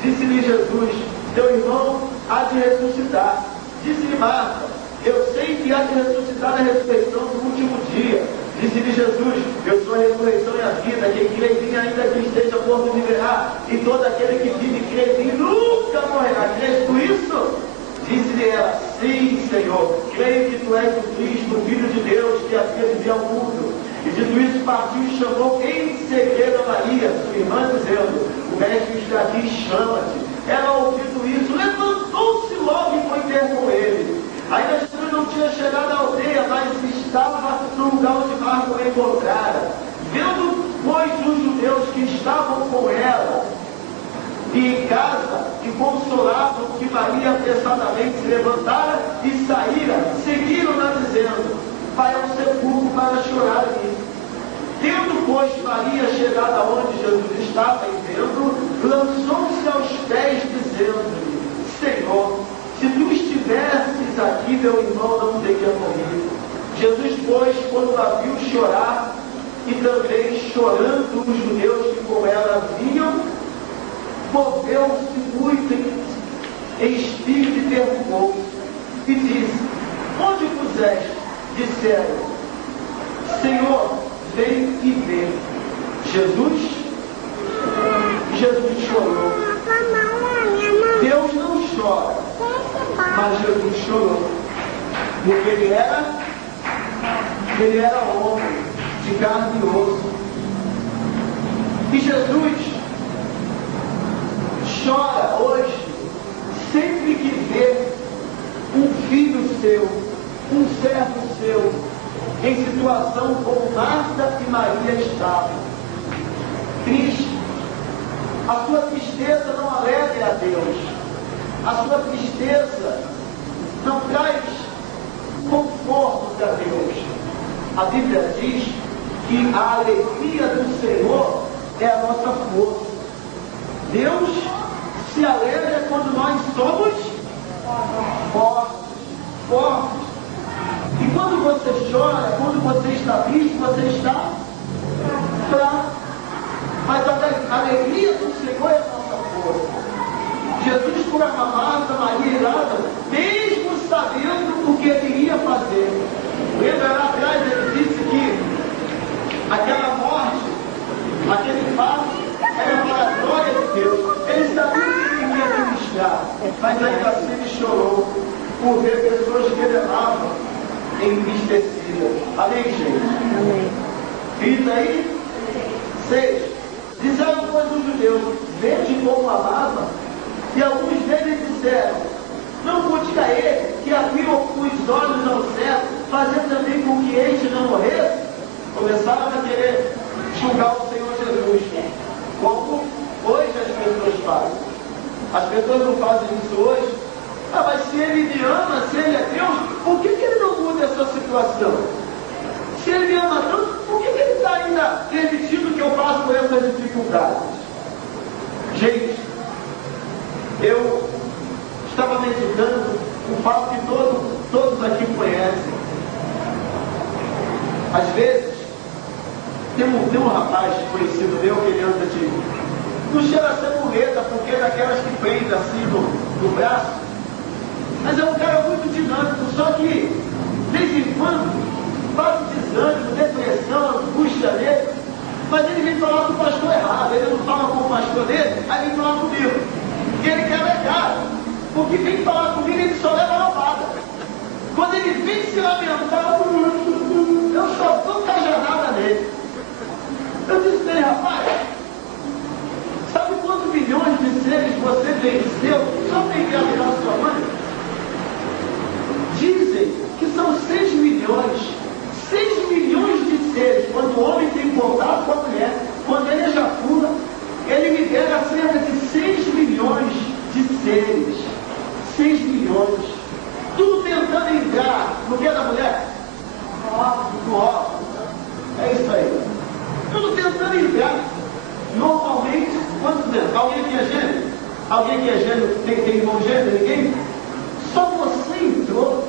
Disse-lhe Jesus: teu irmão há de ressuscitar. Disse-lhe Marta: eu sei que há de ressuscitar na ressurreição do último dia. Disse-lhe Jesus: eu sou a ressurreição e a vida. Quem crê em mim, ainda que esteja morto, viverá. E todo aquele que vive e crê em mim nunca morrerá. Crês tu isso? Disse-lhe ela: sim, Senhor. Creio que tu és o Cristo, o Filho de Deus, que havia de vir ao mundo. E dito isso, partiu e chamou em segredo a Maria, sua irmã, dizendo: o mestre está aqui e chama-te. Ela, ouvindo isso, levantou-se logo e foi ter com ele. Ainda Jesus não tinha chegado à aldeia, mas estava no lugar onde Marta o encontrara. Vendo, pois, os judeus que estavam com ela e em casa, e consolavam que Maria apressadamente se levantara e saíra, seguiram-na dizendo: vai ao sepulcro para chorar ali. Tendo, pois, Maria chegado aonde Jesus estava e vendo, lançou-se aos pés, dizendo-lhe: Senhor, se tu estivesses aqui, meu irmão não teria morrido. Jesus, pois, quando a viu chorar, e também chorando os judeus que com ela vinham, moveu-se muito em espírito e perguntou, e disse: onde puseste? Disseram: Senhor, vem e vê. Jesus chorou. Deus não chora, mas Jesus chorou, porque ele era homem de carne e osso. E Jesus chora hoje sempre que vê um filho seu, um servo seu, em situação como Marta e Maria estavam. Triste. A sua tristeza não alegra a Deus. A sua tristeza não traz conforto para Deus. A Bíblia diz que a alegria do Senhor é a nossa força. Deus se alegra quando nós somos fortes. E quando você chora, quando você está triste, você está fraco. Mas a alegria do Senhor é a nossa força. Jesus, por amar Maria e Lázaro, mesmo sabendo o que ele iria fazer. Lembra lá atrás, ele disse que aquela morte, aquele fato, era para a glória de Deus. Ele sabia que ele iria ministrar, mas ainda assim ele chorou por ver pessoas que ele amava entristecidas. Amém, gente? Amém. Fiz aí? 6. Disseram, pois, os judeus: vede como amava. E alguns deles disseram: não podia ele, que abriu os olhos ao céu, fazer também com que este não morresse? Começaram a querer julgar o Senhor Jesus, como hoje as pessoas fazem. As pessoas não fazem isso hoje. Mas se ele me ama, se ele é Deus, por que ele não muda essa situação? Se ele me ama tanto, por que ele está ainda permitindo que eu passe por essas dificuldades? Gente, eu estava meditando um fato que todos aqui conhecem. Às vezes, tem um rapaz conhecido meu que ele anda Não cheira a ser muleta, porque é daquelas que prende assim no braço. Mas é um cara muito dinâmico, só que, de vez em quando, bate desânimo, depressão, angústia nele, mas ele vem falar com o pastor errado, ele não fala com o pastor dele, aí vem falar comigo. E ele quer legal, porque vem falar comigo, ele só leva roubada. Quando ele vem se lamentar, eu só dou cajanada nele. Eu disse bem, rapaz, sabe quantos milhões de seres você venceu só para engravidar sua mãe? Dizem que são 6 milhões. 6 milhões de seres. Quando o homem tem contato com a mulher, quando ele ejacula, ele libera cerca de 6 milhões de seres. 6 milhões. Tudo tentando entrar no que é da mulher? No óvulo. É isso aí. Tudo tentando entrar. Normalmente, quantos anos? Alguém aqui é gênio? Alguém que é gênio tem irmão gênio? Ninguém? Só você entrou.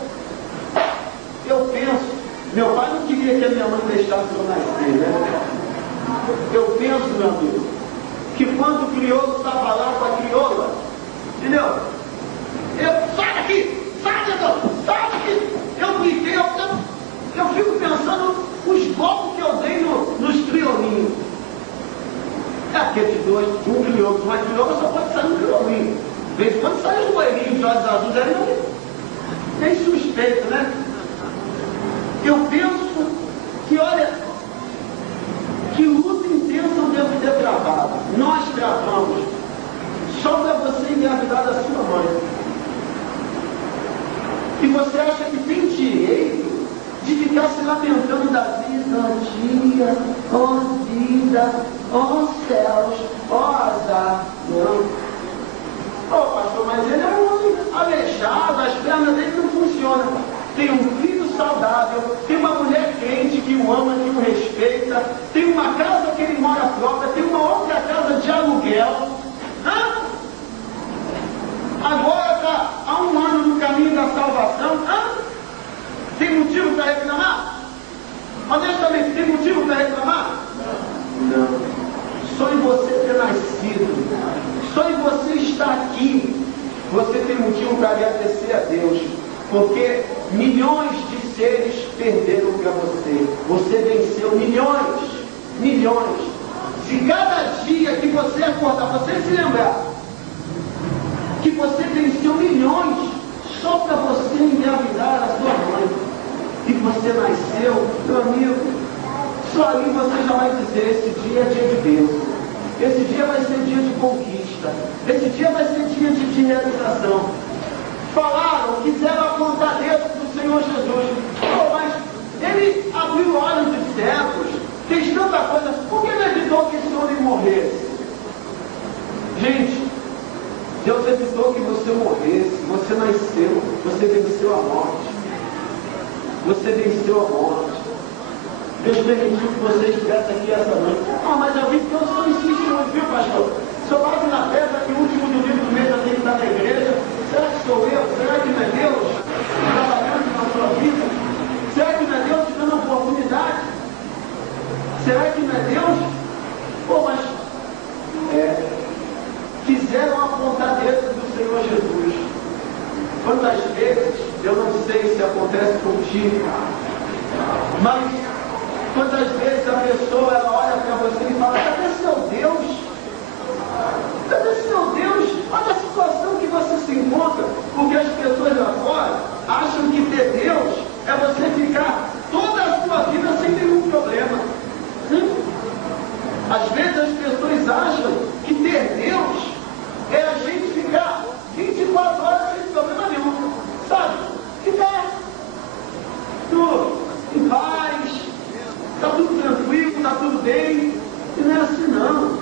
Eu penso, meu pai não queria que a minha mãe deixasse eu nascer, né? Eu penso, meu amigo, que quando o crioulo estava lá com a crioula, entendeu? Sai daqui! Sai daqui! Eu gritei, eu fico pensando os golpes que eu dei nos crioulinhos. Aqueles dois, um crioulo, uma crioula só pode sair um crioulinho. De vez em quando sai um loirinho de olhos azuis, aí tem suspeito, né? Eu penso que, olha, que luta intensa eu devo ter travado. Nós travamos só para você engravidar da sua mãe. E você acha que tem direito de ficar se lamentando da vida, dia, ó vida, ó céus, ó azar. Não. Ô pastor, mas ele é um homem aleijado, as pernas dele não funcionam. Tem um filho saudável, tem uma mulher crente que o ama, que o respeita, tem uma casa que ele mora própria, tem uma outra casa de aluguel. Hã? Agora está há 1 ano no caminho da salvação. Hã? Tem motivo para reclamar? Honestamente, tem motivo para reclamar? Não. Só em você ter nascido, só em você estar aqui, você tem motivo para agradecer a Deus. Porque milhões de seres perderam para você. Você venceu milhões. Se cada dia que você acordar, você se lembrar que você venceu milhões só para você engravidar a sua mãe. E você nasceu, meu amigo, só ali você já vai dizer, esse dia é dia de bênção. Esse dia vai ser dia de conquista. Esse dia vai ser dia de realização. Falaram, quiseram apontar dedo do Senhor Jesus. Oh, mas ele abriu olhos de cegos, fez tanta coisa, por que não evitou que esse homem morresse? Gente, Deus evitou que você morresse, você nasceu, você venceu a morte. Você venceu a morte. Deus permitiu que você estivesse aqui essa noite. Ah, mas eu vi que o senhor insiste muito, viu, pastor? O senhor bate na pedra que o último domingo do mês eu tenho que estar na igreja. Será que sou eu? Será que não é Deus trabalhando na sua vida? Será que não é Deus te dando oportunidade? Será que não é Deus? Pô, mas quiseram apontar dentro do Senhor Jesus. Quantas vezes, eu não sei se acontece contigo, mas quantas vezes a pessoa ela olha para você e fala, cadê seu Deus? Cadê seu Deus? Olha a situação que você se encontra, porque as pessoas lá fora acham que ter Deus é você ficar toda a sua vida sem nenhum problema. Às vezes as pessoas acham que ter Deus é a gente ficar 24 horas sem problema nenhum, sabe? Ficar tudo em paz, está tudo tranquilo, está tudo bem, e não é assim não.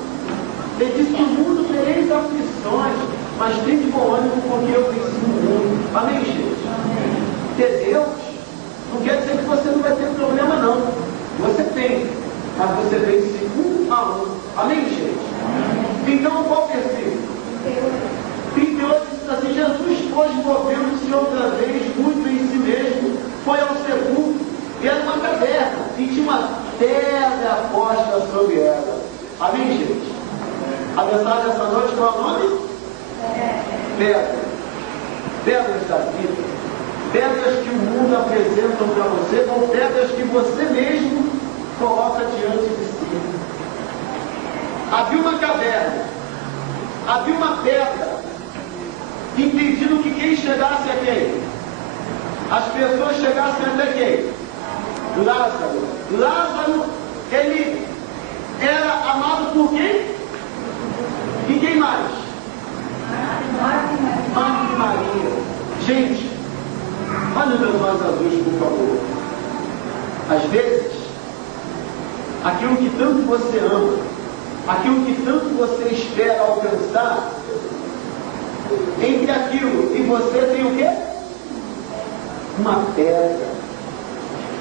Ele diz que o mundo tereis aflições, mas tem de bom ânimo porque eu venci o mundo. Amém, gente? Ter Deus não quer dizer que você não vai ter problema, não. Você tem, mas você vence 1 a 1. Amém, gente? Então, qual versículo? 38 diz assim, Jesus, pois, movendo-se outra vez muito em si mesmo, foi ao sepulcro, e era uma caverna, e tinha uma pedra posta sobre ela. Amém, gente? A mensagem pedras da vida, pedras que o mundo apresenta para você, ou pedras que você mesmo coloca diante de si. Havia uma caverna, havia uma pedra, impedindo que quem chegasse a quem? As pessoas chegassem até quem? Lázaro. Lázaro, ele era amado por quem? E quem mais? Marta e Maria. Gente, olha os meus olhos azuis, por favor. Às vezes, aquilo que tanto você ama, aquilo que tanto você espera alcançar, entre aquilo e você tem o quê? Uma pedra.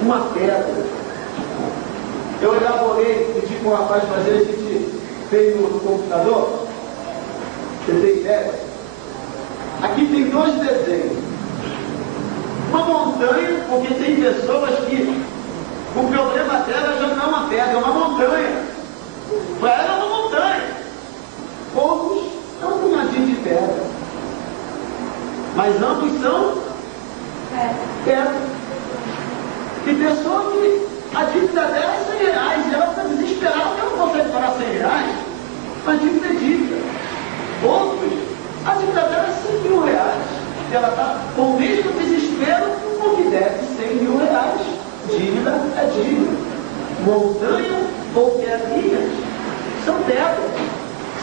Uma pedra. Eu elaborei, pedi para o rapaz fazer, a gente fez no computador. Você tem ideia? Aqui tem 2 desenhos. Uma montanha, porque tem pessoas que o problema dela já não é uma pedra, é uma montanha. Para ela é uma montanha. Outros é um punhadinho de pedra. Mas ambos são pedra. Tem pessoa que a dívida dela é 100 reais e ela está desesperada porque ela não consegue pagar 100 reais. A dívida é dívida. Outros, a dívida dela é 100 mil reais. E ela está com o mesmo desespero porque deve 100 mil reais. Dívida é dívida. Montanha ou pedrinhas são pedras,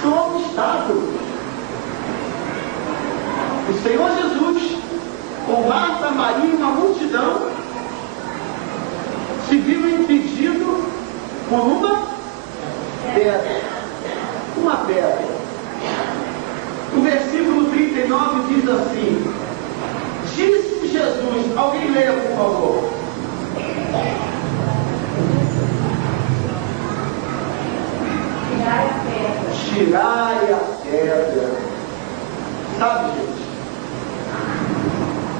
são obstáculos. O Senhor Jesus, com Marta, Maria e uma multidão, se viu impedido por uma pedra. Uma pedra. O versículo 39 diz assim: disse Jesus, alguém leia por favor. Tirai a pedra. Sabe, gente?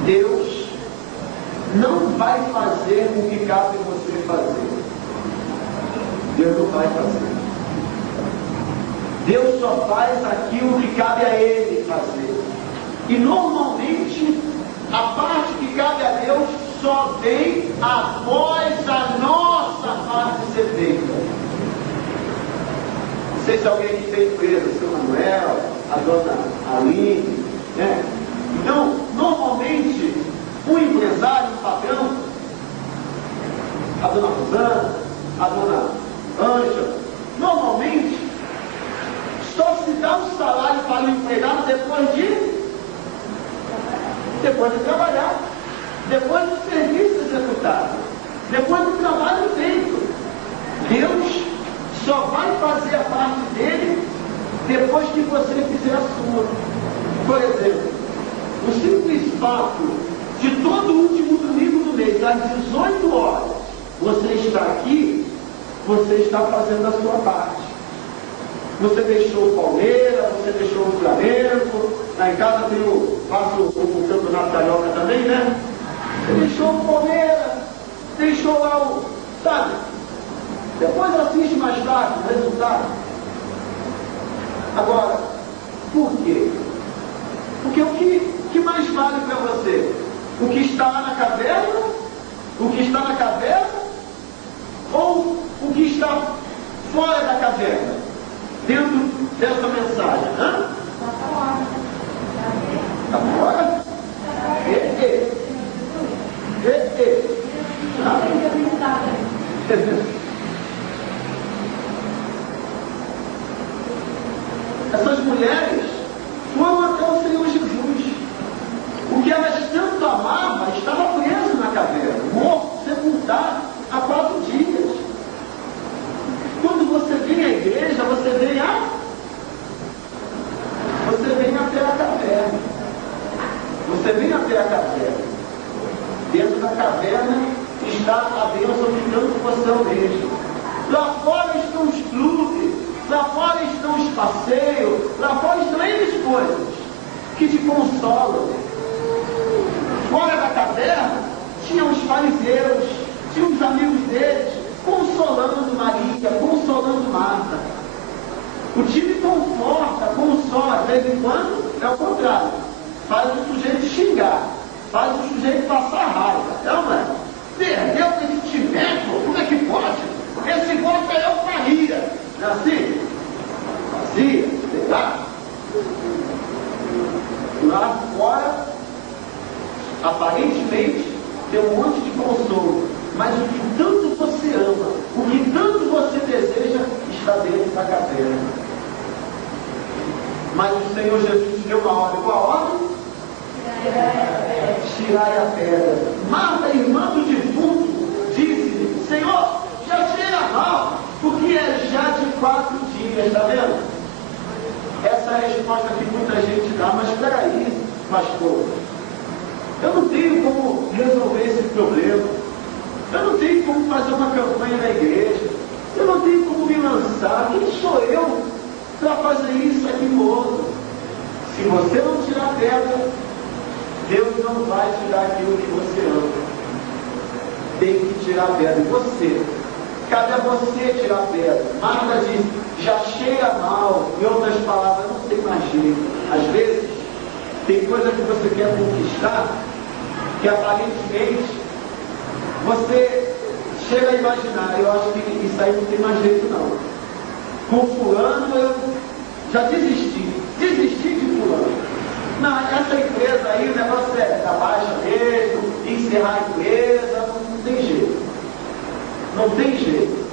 Deus não vai fazer o que cabe você fazer. Deus não vai fazer. Deus só faz aquilo que cabe a Ele fazer. E normalmente a parte que cabe a Deus só vem após a nossa parte ser feita. Não sei se alguém aqui tem empresa, o seu Manuel, a dona Aline, né? Então, normalmente, um empresário, um patrão, a dona Rosana, a dona Ângela, normalmente, só se dá um salário para o empregado depois de trabalhar, depois do serviço executado, depois do trabalho feito. Deus só vai fazer a parte dele depois que você fizer a sua. Por exemplo, o simples fato de todo último domingo do mês, às 18 horas, você está aqui, você está fazendo a sua parte. Você deixou o Palmeiras, você deixou o Flamengo, lá em casa faço o campeonato carioca também, né? Você deixou o Palmeiras, deixou lá o... sabe? Depois assiste mais tarde o resultado. Agora, por quê? Porque o que mais vale para você? O que está lá na caverna? O que está na caverna? Ou o que está fora da caverna? Dentro dessa mensagem. Hã? Está fora? Essas mulheres foram até o Senhor Jesus. O que elas tanto amavam estava preso na caverna, morto, sepultado há 4 dias. Quando você vem à igreja, você vem até a caverna. Você vem até a caverna. Dentro da caverna está a bênção que tanto você almeja. Lá fora estão os clubes, lá fora estão os passeios, lá fora estão N coisas que te consolam. Fora da caverna tinham os fariseus, tinham os amigos deles, consolando Maria, consolando Marta. O time conforta, consola, de vez em quando é o contrário. Faz o sujeito xingar, faz o sujeito passar raiva. Então, mano, perdeu esse vestimento, como é que pode? Esse voto aí eu faria. Não é assim? Fazia, sei lá. Lá fora, aparentemente, tem um monte de consolo. Mas o que tanto você ama, o que tanto você deseja, está dentro da caverna. Mas o Senhor Jesus deu uma ordem. Qual a ordem? Tirai a pedra. Marta, irmã do defunto, disse-lhe: Senhor, já cheira mal, porque é já de 4 dias, está vendo? Essa é a resposta que muita gente dá. Mas espera aí, pastor, eu não tenho como resolver esse problema. Eu não tenho como fazer uma campanha na igreja. Eu não tenho como me lançar. Quem sou eu para fazer isso aqui no outro? Se você não tirar a pedra, Deus não vai tirar aquilo que você ama. Tem que tirar a pedra. E você? Cabe a você tirar a pedra. Marta diz: já cheira mal. Em outras palavras, não tem mais jeito. Às vezes, tem coisa que você quer conquistar que aparentemente você chega a imaginar: eu acho que isso aí não tem mais jeito não. Com fulano eu já desisti de fulano. Não, essa empresa aí, o negócio é da baixa mesmo, encerrar a empresa, não tem jeito. Não tem jeito.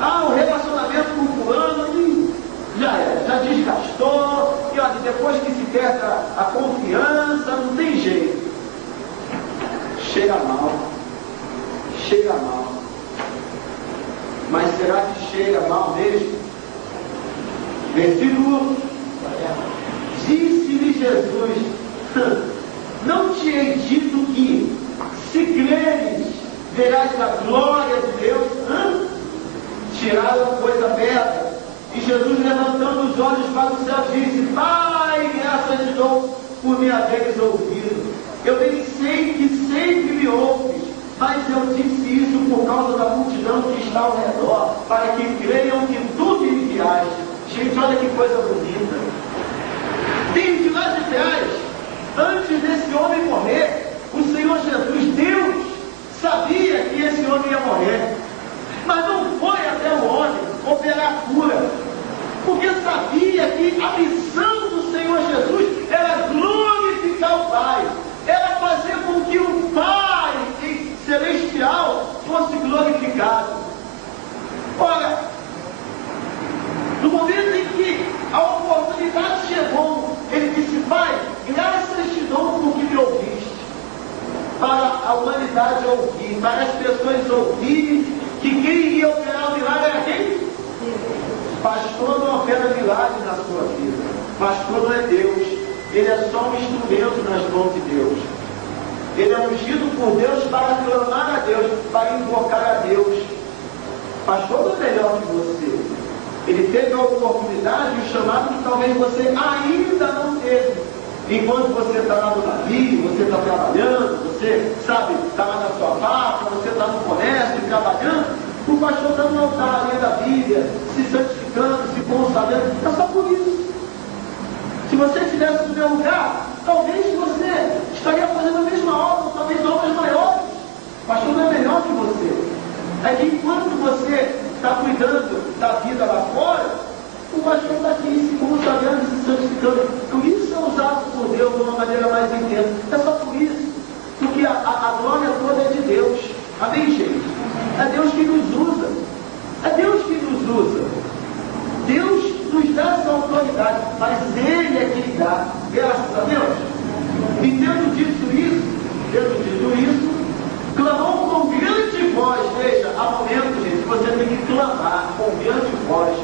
Ah, o relacionamento com fulano já era, já desgastou, e olha, depois que se perde a confiança, não tem jeito. Chega mal. Chega mal. Mas será que chega mal mesmo? Versículo: disse-lhe Jesus: não te hei dito que, se creres, verás a glória de Deus? Tiraram, pois, a pedra. E Jesus, levantando os olhos para o céu, disse: Pai, graças te dou por me haveres ouvido. Eu bem sei que sempre me ouves, mas eu disse isso por causa da multidão que está ao redor, para que creiam que tu me enviaste. Gente, olha que coisa bonita. Tem de lá de trás, antes desse homem morrer, o Senhor Jesus, Deus, sabia que esse homem ia morrer, mas não foi até o homem operar a cura, porque sabia que a missão do Senhor Jesus era glorificar o Pai, era fazer com que o Pai celestial fosse glorificado. Olha, no momento em que a oportunidade chegou, ele disse: Pai, graças te dou por que me ouviste. Para a humanidade ouvir, para as pessoas ouvirem que quem iria operar o milagre era quem? Pastor não opera milagre na sua vida. Pastor não é Deus. Ele é só um instrumento nas mãos de Deus. Ele é ungido por Deus para clamar a Deus, para invocar a Deus. Pastor não é melhor que você. Ele teve a oportunidade e o chamado que talvez você ainda não teve. Enquanto você está lá no navio, você está trabalhando, você sabe, está lá na sua barca, você está no comércio trabalhando, o pastor está no altar ali da Bíblia, se santificando, se consagrando. É só por isso. Se você estivesse no meu lugar, talvez você estaria fazendo a mesma obra, talvez obras maiores. O pastor não é melhor que você. É que enquanto você está cuidando da vida lá fora, o pastor está aqui se consagrando e se santificando. Por isso é usado por Deus de uma maneira mais intensa. É só por isso. Porque a glória toda é de Deus. Amém, gente? É Deus que nos usa. É Deus que nos usa. Deus nos dá essa autoridade, mas Ele é quem dá. Graças a Deus. E tendo dito isso, clamou com grande voz. Veja, há momentos, gente, que você tem que clamar com grande voz.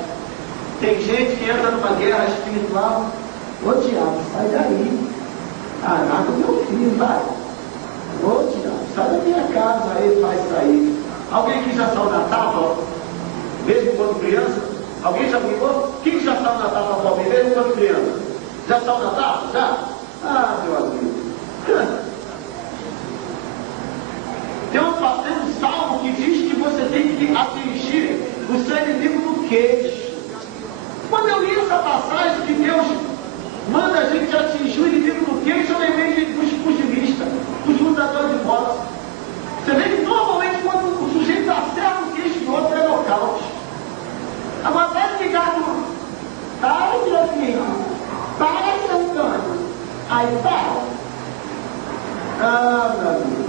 Tem gente que entra numa guerra espiritual: ô diabo, sai daí. Arranca o meu filho, vai. Ô diabo, sai da minha casa, aí vai sair. Alguém aqui já saiu na tapa, mesmo quando criança? Alguém já brigou? Quem já saiu na tapa com alguém, mesmo quando criança? Já saiu na tapa? Já? Ah, meu amigo. Tem um salmo que diz que você tem que atingir o seu inimigo no queixo. Quando eu li essa passagem que Deus manda a gente atingir Aí para. Ah, meu amigo.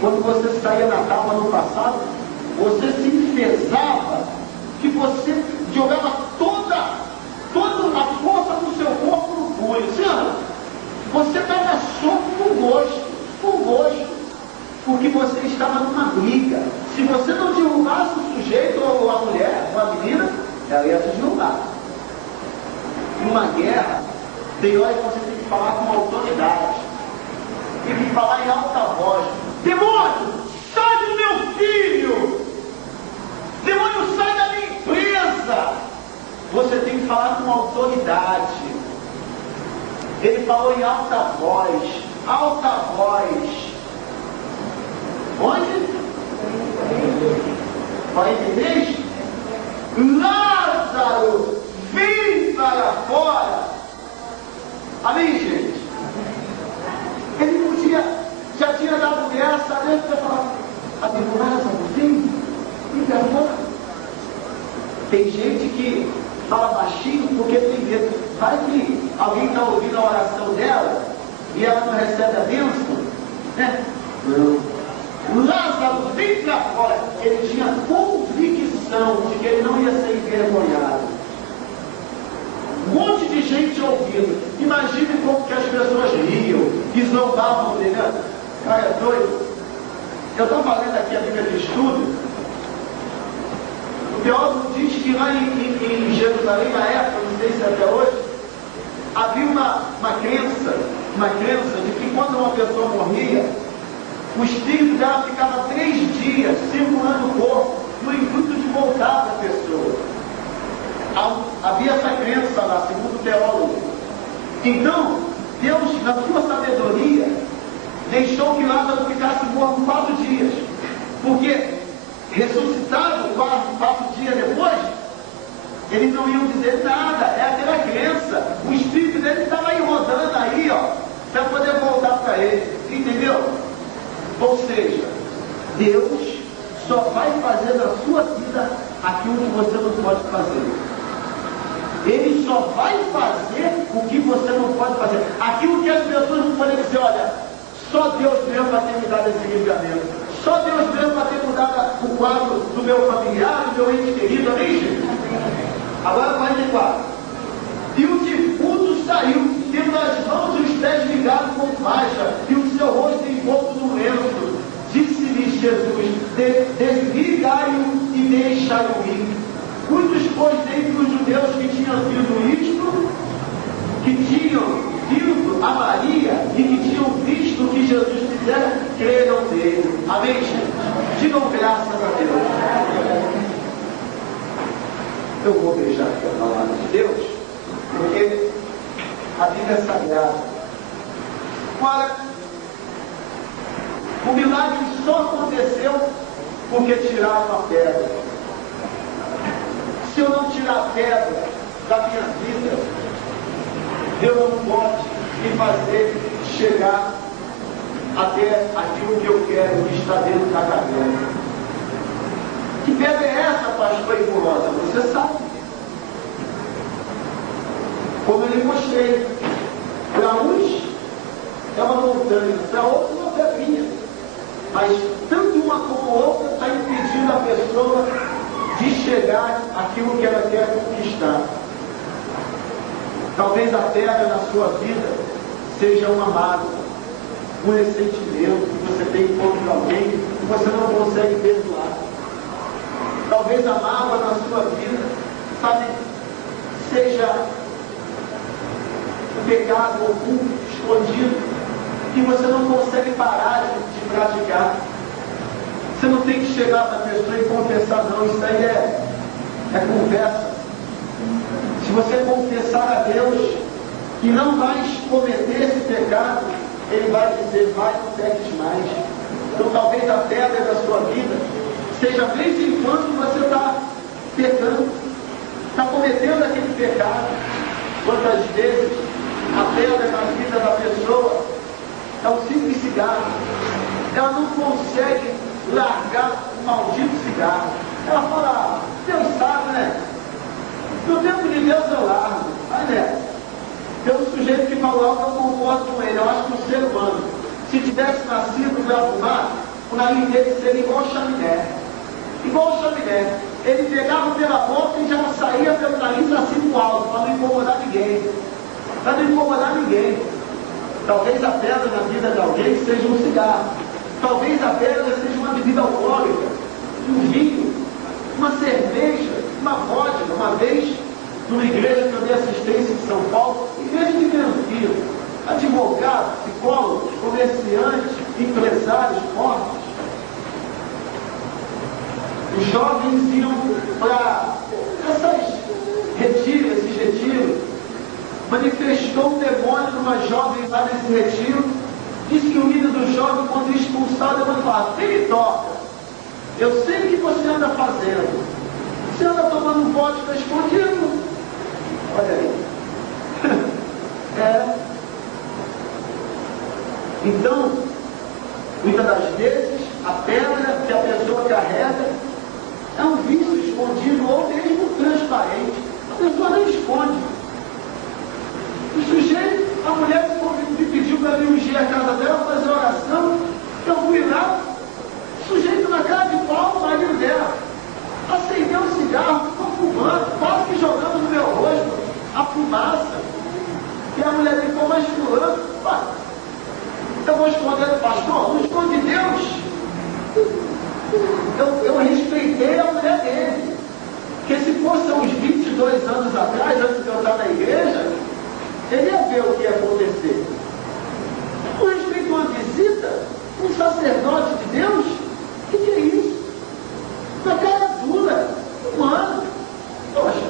Quando você saía na tábua no passado, você se enfesava, que você jogava toda a força do seu corpo no punho. Senhor, você dava soco com gosto, porque você estava numa briga. Se você não derrubasse o sujeito ou a mulher, ou a menina, ela ia te derrubar. Numa guerra, tem hora que você tem que falar com autoridade. Tem que falar em alta voz. Demônio, sai do meu filho! Demônio, sai da minha empresa! Você tem que falar com autoridade. Ele falou em alta voz. Alta voz. Onde? 43? Lázaro, vem para fora. Amém, gente? Ele podia, já tinha dado graça, né? Para falar, amigo Lázaro, vem para fora. Tem gente que fala baixinho porque tem medo. Vai que alguém está ouvindo a oração dela e ela não recebe a bênção, né? Não. Lázaro, vem para fora. Ele tinha convicção de que ele não ia ser envergonhado. Um monte de gente ouvindo. Imagine como que as pessoas riam e zombavam dele. Cara, é doido. Eu estava lendo aqui a Bíblia de Estudo. O teólogo diz que lá em Jerusalém, na época, não sei se até hoje, havia uma crença de que quando uma pessoa morria, o espírito dela ficava 3 dias circulando o corpo, no intuito de voltar para a pessoa. Havia essa crença lá, segundo o teólogo. Então, Deus, na sua sabedoria, deixou que Lázaro ficasse morto 4 dias. Porque, ressuscitado 4 dias depois, eles não iam dizer nada. É aquela crença. O espírito dele estava aí rodando aí, ó, para poder voltar para ele. Entendeu? Ou seja, Deus só vai fazer na sua vida aquilo que você não pode fazer. Ele só vai fazer o que você não pode fazer. Aquilo que as pessoas não podem dizer, olha, só Deus mesmo vai ter me dado esse livramento. Só Deus mesmo vai ter mudado o quadro do meu familiar, do meu ente querido, amém, gente? Agora 44. E o defunto saiu, tendo as mãos e os pés ligados com faixa, e o seu rosto envolto no lenço. Disse-lhe Jesus, desligai-o e deixai-o ir. Muitos, pois, dentre os judeus que tinham visto isto, que tinham visto a Maria e que tinham visto o que Jesus fizera, creram nele. Amém, gente? Digam graças a Deus. Eu vou beijar aqui a palavra de Deus, porque a Bíblia é sagrada. Agora, o milagre só aconteceu porque tiraram a pedra. Se eu não tirar a pedra da minha vida, Deus não pode me fazer chegar até aquilo que eu quero, que está dentro da caverna. Que pedra é essa, pastor Igurosa? Você sabe. Como eu lhe mostrei, para uns é uma montanha, para outros é uma pedrinha. Mas tanto uma como outra está impedindo a pessoa de chegar àquilo que ela quer conquistar. Talvez a pedra na sua vida seja uma mágoa, um ressentimento que você tem contra alguém que você não consegue perdoar. Talvez a mágoa na sua vida, sabe, seja um pecado oculto, escondido, que você não consegue parar de praticar. Você não tem que chegar para a pessoa e confessar, não. Isso aí é conversa. Se você confessar a Deus que não vais cometer esse pecado, Ele vai dizer, vai, não peques mais. Então talvez a pedra da sua vida seja, de vez em quando, você está pecando, está cometendo aquele pecado. Quantas vezes a pedra na vida da pessoa é um simples cigarro. Ela não consegue largar o maldito cigarro. Ela fala, Deus sabe, né? No tempo de Deus eu largo. Mas né? Tem um sujeito que falou algo, eu concordo com ele. Eu acho que o ser humano, se tivesse nascido para fumar, o nariz dele seria igual chaminé. Igual chaminé. Ele pegava pela boca e já saía pelo nariz assim pro alto, para não incomodar ninguém. Para não incomodar ninguém. Talvez a pedra na vida de alguém seja um cigarro. Talvez a pedra seja uma bebida alcoólica, um vinho, uma cerveja, uma vodka. Uma vez, numa igreja que eu dei assistência em São Paulo, igreja de Granfio, advogados, psicólogos, comerciantes, empresários fortes. Os jovens iam para esses retiros. Manifestou um demônio numa jovem lá nesse retiro. Disse que o líder do jovem, quando expulsado, ele falava: ele toca. Eu sei o que você anda fazendo. Você anda tomando vodka escondido. Olha aí. Então, muitas das vezes, a pedra que a pessoa carrega é um vício escondido ou mesmo transparente. A pessoa não esconde. O sujeito, a mulher me pediu para vir ungir a casa dela, fazer oração. Eu fui lá, o sujeito na cara de pau, o marido dela. Acendeu um cigarro, ficou fumando, quase que jogando no meu rosto a fumaça. E a mulher ficou mais furando. Eu vou esconder o pastor? Não esconde Deus. Eu respeitei a mulher dele. Porque se fosse uns 22 anos atrás, antes de eu estar na igreja, ele ia ver o que ia acontecer. Com respeito a uma visita, um sacerdote de Deus, o que é isso? Na cara dura, humano. Poxa,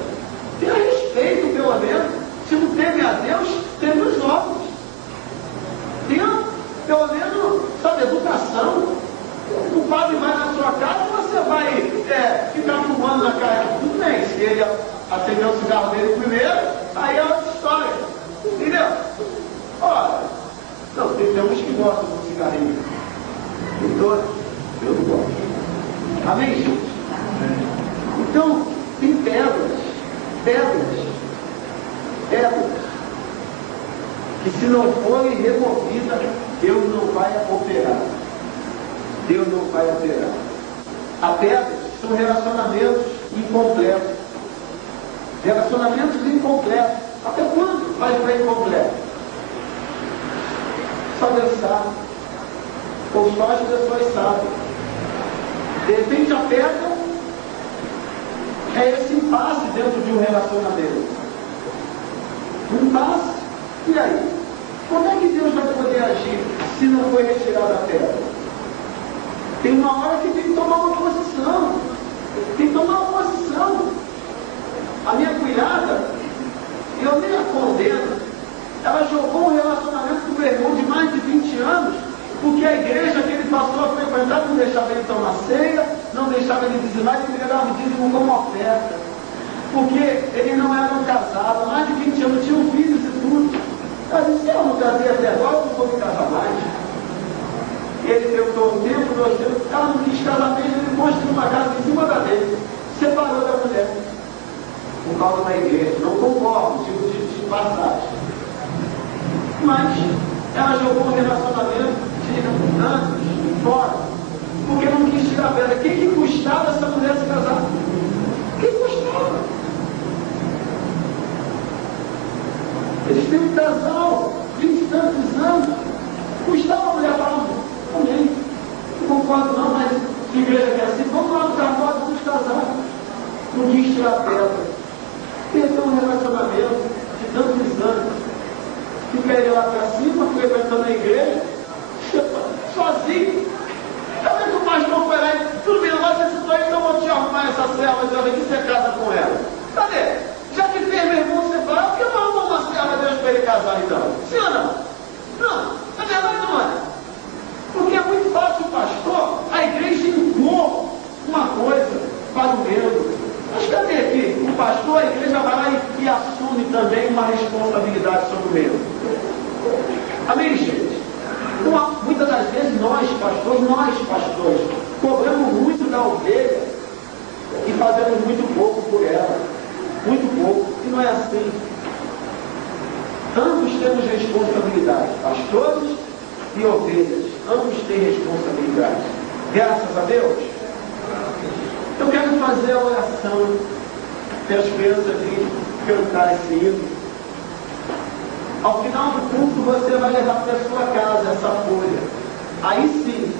tenha respeito pelo menos. Se não teme a Deus, teme os homens. Tenha pelo menos, sabe, educação. O padre vai na sua casa, você vai ficar fumando na cara. Tudo bem, se ele acender o cigarro dele primeiro, aí é outra história. Entendeu? Olha, não, tem uns que gostam do cigarrinho. Tem todos. Eu não gosto. Amém, gente? Então, tem pedras, que se não forem removidas, Deus não vai operar. Deus não vai operar. A pedras são relacionamentos incompletos. Relacionamentos incompletos. Até quando vai para incompleto? Só Deus sabe. Ou só as pessoas sabem. De repente a pedra é esse impasse dentro de um relacionamento. Um impasse. E aí? Como é que Deus vai poder agir se não foi retirada a pedra? Tem uma hora que tem que tomar uma posição. Tem que tomar uma posição. A minha cunhada, eu nem a condeno, ela jogou um relacionamento com o meu irmão de mais de 20 anos, porque a igreja que ele passou a frequentar não deixava ele tomar ceia, não deixava ele dizimar, ele entregava o dízimo como oferta. Porque ele não era um casado, mais de 20 anos, tinham filhos e tudo. Ela disse: eu não casei até agora, eu não vou me casar mais. E ele perguntou um tempo, 2 tempos, ela não quis casar mesmo, ele construiu uma casa em cima da dele, separou da mulher. Por causa da igreja, não concordo, tipo de passagem. Mas ela jogou um relacionamento de anos fora, porque não quis tirar a pedra. O que custava essa mulher se casar? O que custava? Eles têm um casal, 20 e tantos anos, custava a mulher falar: também, não concordo não, mas a igreja quer assim, vamos lá no cartório, vamos casar. Não quis tirar a pedra. Perdeu um relacionamento de tantos anos. Fica ele lá para cima, frequentando a igreja, sozinho. Talvez o pastor foi lá e tudo bem, agora você citou aí, então vou te arrumar essa serva de alguém que você casa com ela. Cadê? Já que fez meu irmão separar, por que não arrumou uma serva de Deus para ele casar então? Sim ou não? Não, é verdade ou não é? Porque é muito fácil o pastor, a igreja impor uma coisa para o membro. Mas cadê aqui? O pastor, a igreja vai lá e assume também uma responsabilidade sobre o membro. Amém, gente? Então, muitas das vezes nós pastores, cobramos muito da ovelha e fazemos muito pouco por ela. Muito pouco. E não é assim. Ambos temos temos responsabilidade, pastores e ovelhas, ambos têm responsabilidade. Graças a Deus. Eu quero fazer a oração que as crianças vêm cantar esse hino. Ao final do culto você vai levar para a sua casa essa folha. Aí sim,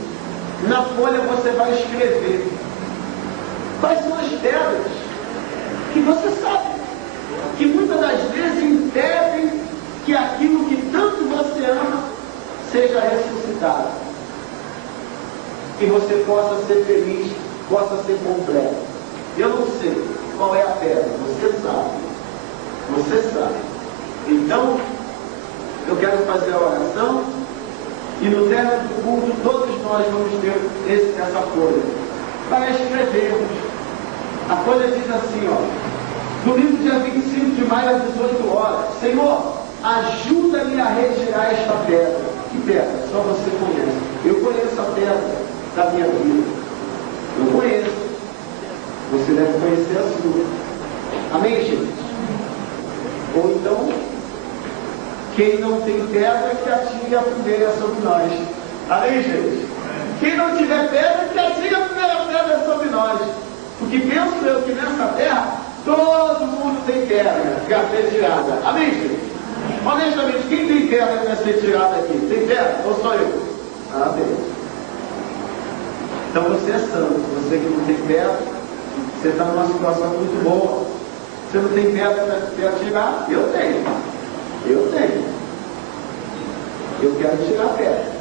na folha você vai escrever quais são as pedras que você sabe que muitas das vezes impedem que aquilo que tanto você ama seja ressuscitado. Que você possa ser feliz, possa ser completo. Eu não sei qual é a pedra, você sabe. Você sabe. Então, eu quero fazer a oração e no término do culto todos nós vamos ter essa folha para escrevermos. A folha diz assim, ó, domingo dia 25 de maio às 18 horas. Senhor, ajuda-me a retirar esta pedra. Que pedra? Só você conhece. Eu conheço a pedra da minha vida. Eu conheço. Você deve conhecer a sua. Amém, gente? Ou então, quem não tem pedra, que atire a primeira sobre nós. Amém, gente? Quem não tiver pedra, que atire a primeira pedra sobre nós. Porque penso eu que nessa terra, todo mundo tem pedra para ser tirada. Amém, gente? Honestamente, quem tem pedra para ser tirada aqui? Tem pedra? Ou só eu? Amém. Então você é santo. Você que não tem pedra, você está numa situação muito boa. Você não tem pedra para tirar? Eu tenho. Eu tenho. Eu quero tirar a pedra.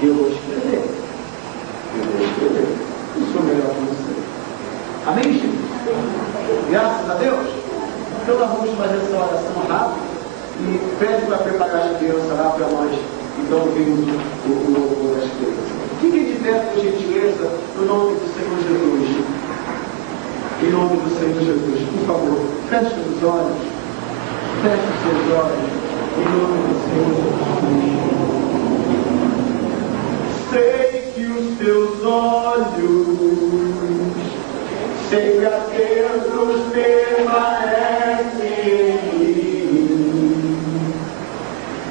E eu vou escrever. Eu vou escrever. Eu sou melhor que você. Amém, gente? Graças a Deus. Então nós vamos fazer essa oração rápida e pede para preparar as crianças lá para nós. Então ouvimos o louvor das crianças. Fiquem de pé, por gentileza, no nome do Senhor Jesus. Em nome do Senhor Jesus, por favor, feche os olhos. Feche os seus olhos. Em nome do Senhor Jesus. Sei que os teus olhos sempre atentos permanecem em mim,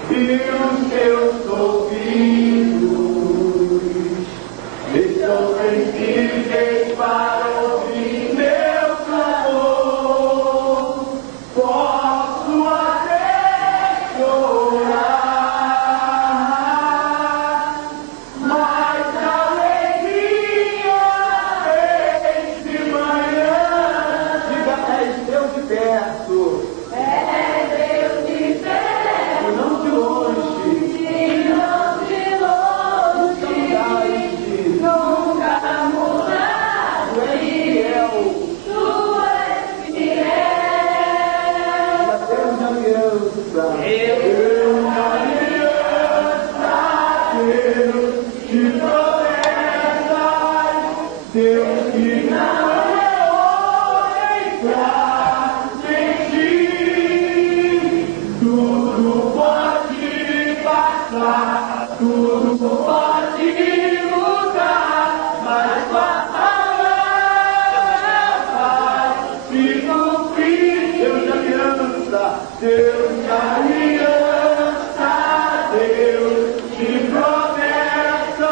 e os teus ouvidos estão sensíveis para ouvir meu clamor. Posso até chorar, mas a alegria vem de manhã. Diga, és Deus de perto. É Deus de perto. E não de longe. E não de longe. Nunca mudaste. Tu és fiel. Tu és fiel. Deus de aliança. Deus de aliança. Deus de promessas. Deus que não é homem pra mentir. Tudo pode passar, tudo pode mudar, mas tua palavra vai se cumprir. Deus de aliança, Deus de aliança, Deus de promessas,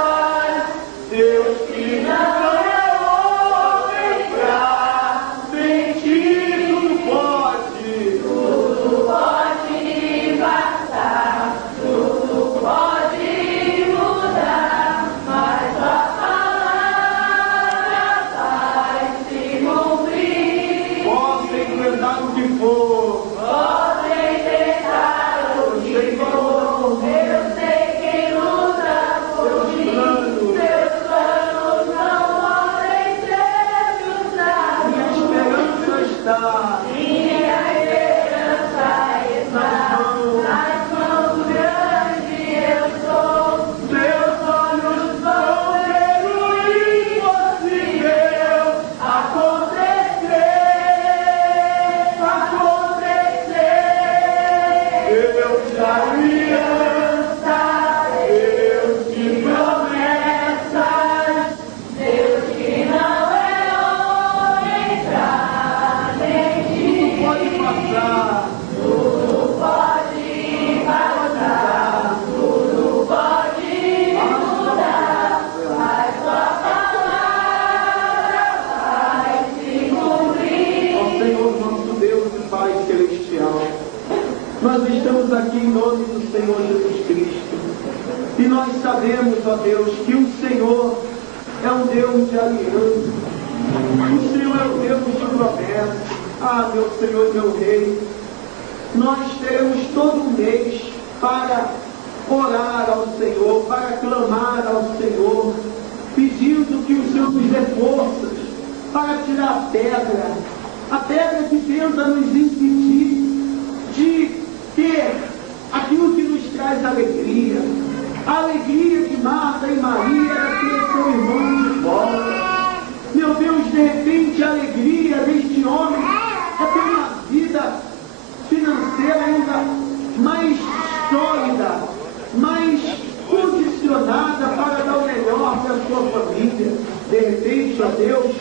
Deus que não é homem pra mentir. Tudo pode passar, tudo pode mudar, mas a palavra vai se cumprir. Posso enfrentar o que for. Posso enfrentar o que for. Eu sei quem luta por mim. Seus planos não podem ser frustrados. Minha esperança está. Minha esperança está nas mãos grandes eu sou. Teus olhos vão ver o impossível acontecer. Deus de aliança, Deus de promessas, Deus que não é homem pra mentir. Tudo pode passar, tudo pode nós estamos aqui em nome do Senhor Jesus Cristo. E nós sabemos, ó Deus, que o Senhor é um Deus de aliança. O Senhor é um Deus de promessa. Ah, meu Senhor e meu Rei, nós teremos todo um mês para orar ao Senhor, para clamar ao Senhor, pedindo que o Senhor nos dê forças para tirar a pedra que tenta nos impedir de ter aquilo que nos traz alegria. A alegria de Marta e Maria era ter seu irmão de volta. Meu Deus, de repente a alegria deste homem é ter uma vida financeira ainda mais sólida, mais condicionada para dar o melhor para a sua família. De repente, ó Deus,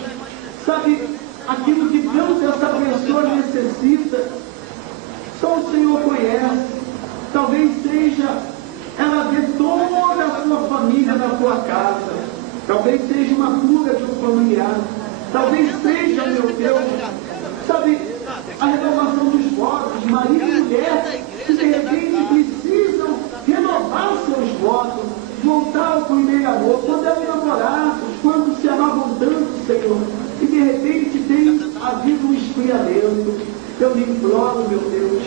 sabe, aquilo que tanto essa pessoa necessita, só o Senhor conhece. Talvez seja ela ver toda a sua família na sua casa. Talvez seja uma cura de um familiar. Talvez seja, meu Deus, sabe, a renovação dos votos. Marido e mulher que de repente precisam renovar seus votos, voltar ao primeiro amor, quando eram namorados, quando se amavam tanto, Senhor, e de repente tem havido um esfriamento. Eu lhe imploro, meu Deus,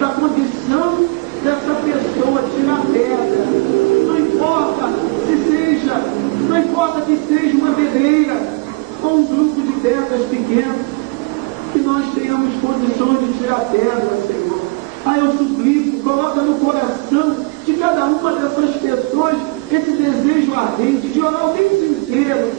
da condição dessa pessoa tirar pedra. Não importa que seja uma pedreira ou um grupo de pedras pequenas, que nós tenhamos condições de tirar pedra, Senhor. Ah, eu suplico, coloca no coração de cada uma dessas pessoas esse desejo ardente de orar o mês inteiro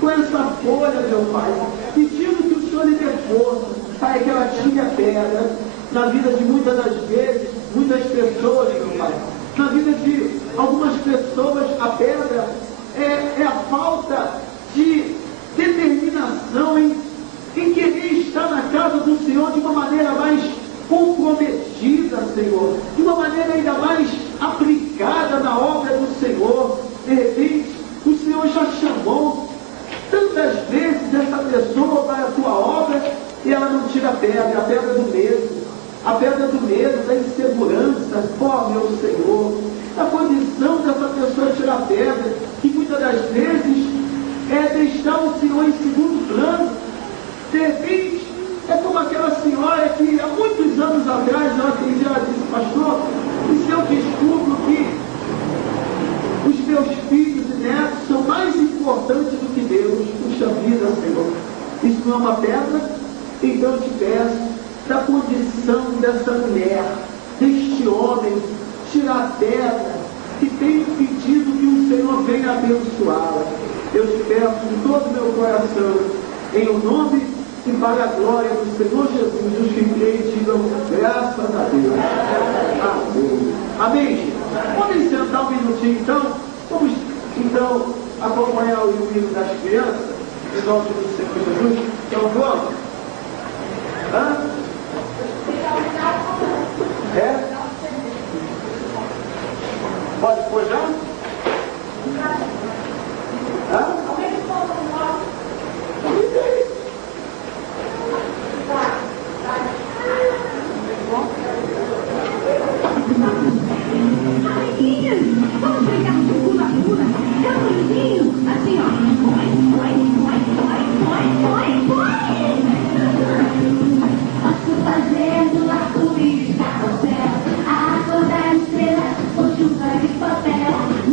com essa folha, meu Pai, pedindo que o Senhor lhe dê força, Pai, que ela tire a pedra na vida de muitas das vezes, muitas pessoas, meu Pai. Na vida de algumas pessoas, a pedra é a falta de determinação em querer estar na casa do Senhor de uma maneira mais comprometida, Senhor, de uma maneira ainda mais aplicada na obra do Senhor. De repente, o Senhor já chamou tantas vezes essa pessoa para a tua obra e ela não tira a pedra do medo. A pedra do medo, da insegurança, ó meu Senhor, a condição dessa pessoa tirar a pedra, que muitas das vezes é deixar o Senhor em segundo plano. De repente, é como aquela senhora que há muitos anos atrás ela disse, pastor, e se eu descubro que os meus filhos e netos são mais importantes do que Deus? Puxa vida, Senhor, isso não é uma pedra? Então eu te peço, da condição dessa mulher, deste homem, tirar a pedra que tem impedido que o Senhor venha abençoá-la. Eu te peço de todo o meu coração, em o nome e para a glória do Senhor Jesus, os que creem digam graças a Deus. Amém. Amém, gente? Vamos sentar um minutinho então? Vamos então acompanhar o hino das crianças, em nome do Senhor Jesus. Então vamos? Hã? É? Pode pôr já? Hã? Vamos brincar de pula-pula. É bonitinho, assim ó. Posso fazer do arco-íris carrossel, a cor da estrela, com chuva de papel.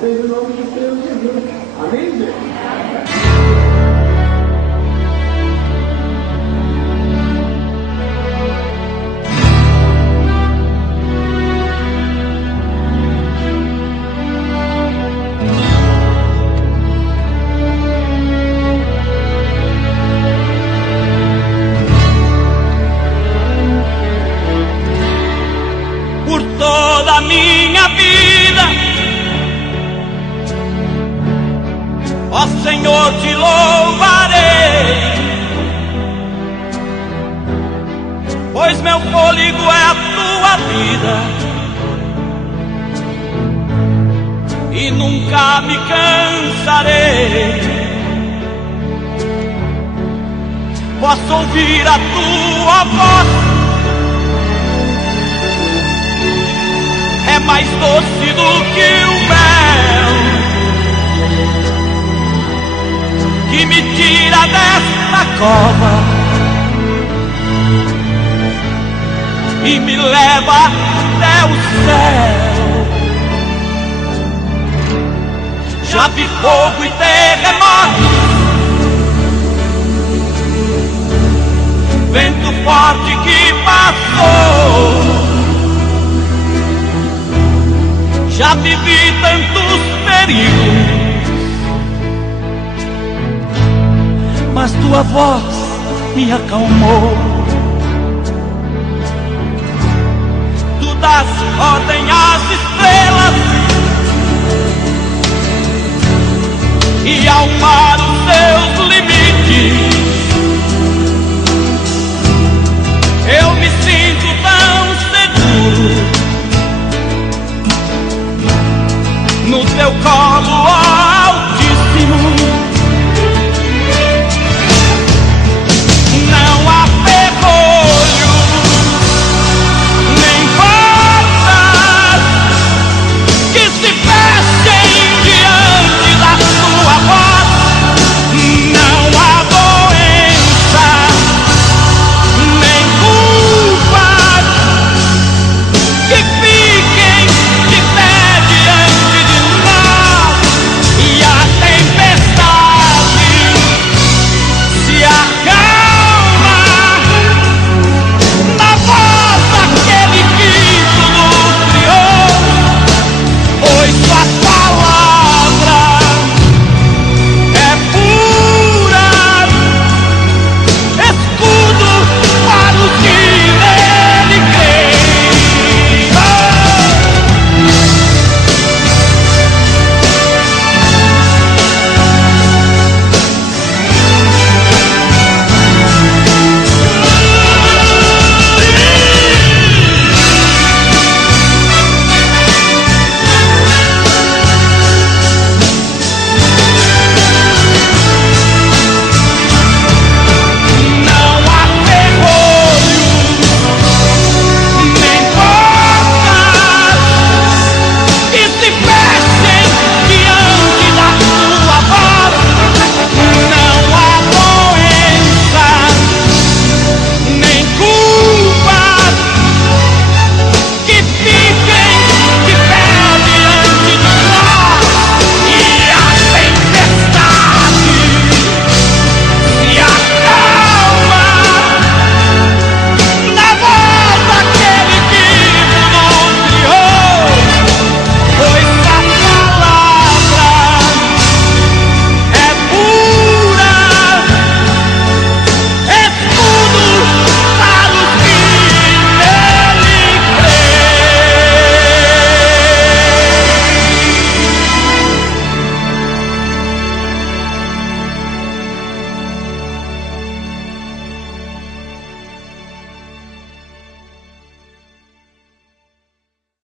Seja o nome de Senhor Jesus. Amém, gente? Por toda a minha vida, ó Senhor, te louvarei, pois meu fôlego é a tua vida e nunca me cansarei. Posso ouvir a tua voz, é mais doce do que o mel, que me tira desta cova e me leva até o céu. Já vi fogo e terremoto, vento forte que passou. Já vivi tantos perigos, mas tua voz me acalmou. Tu das ordem às estrelas e ao mar os teus livros.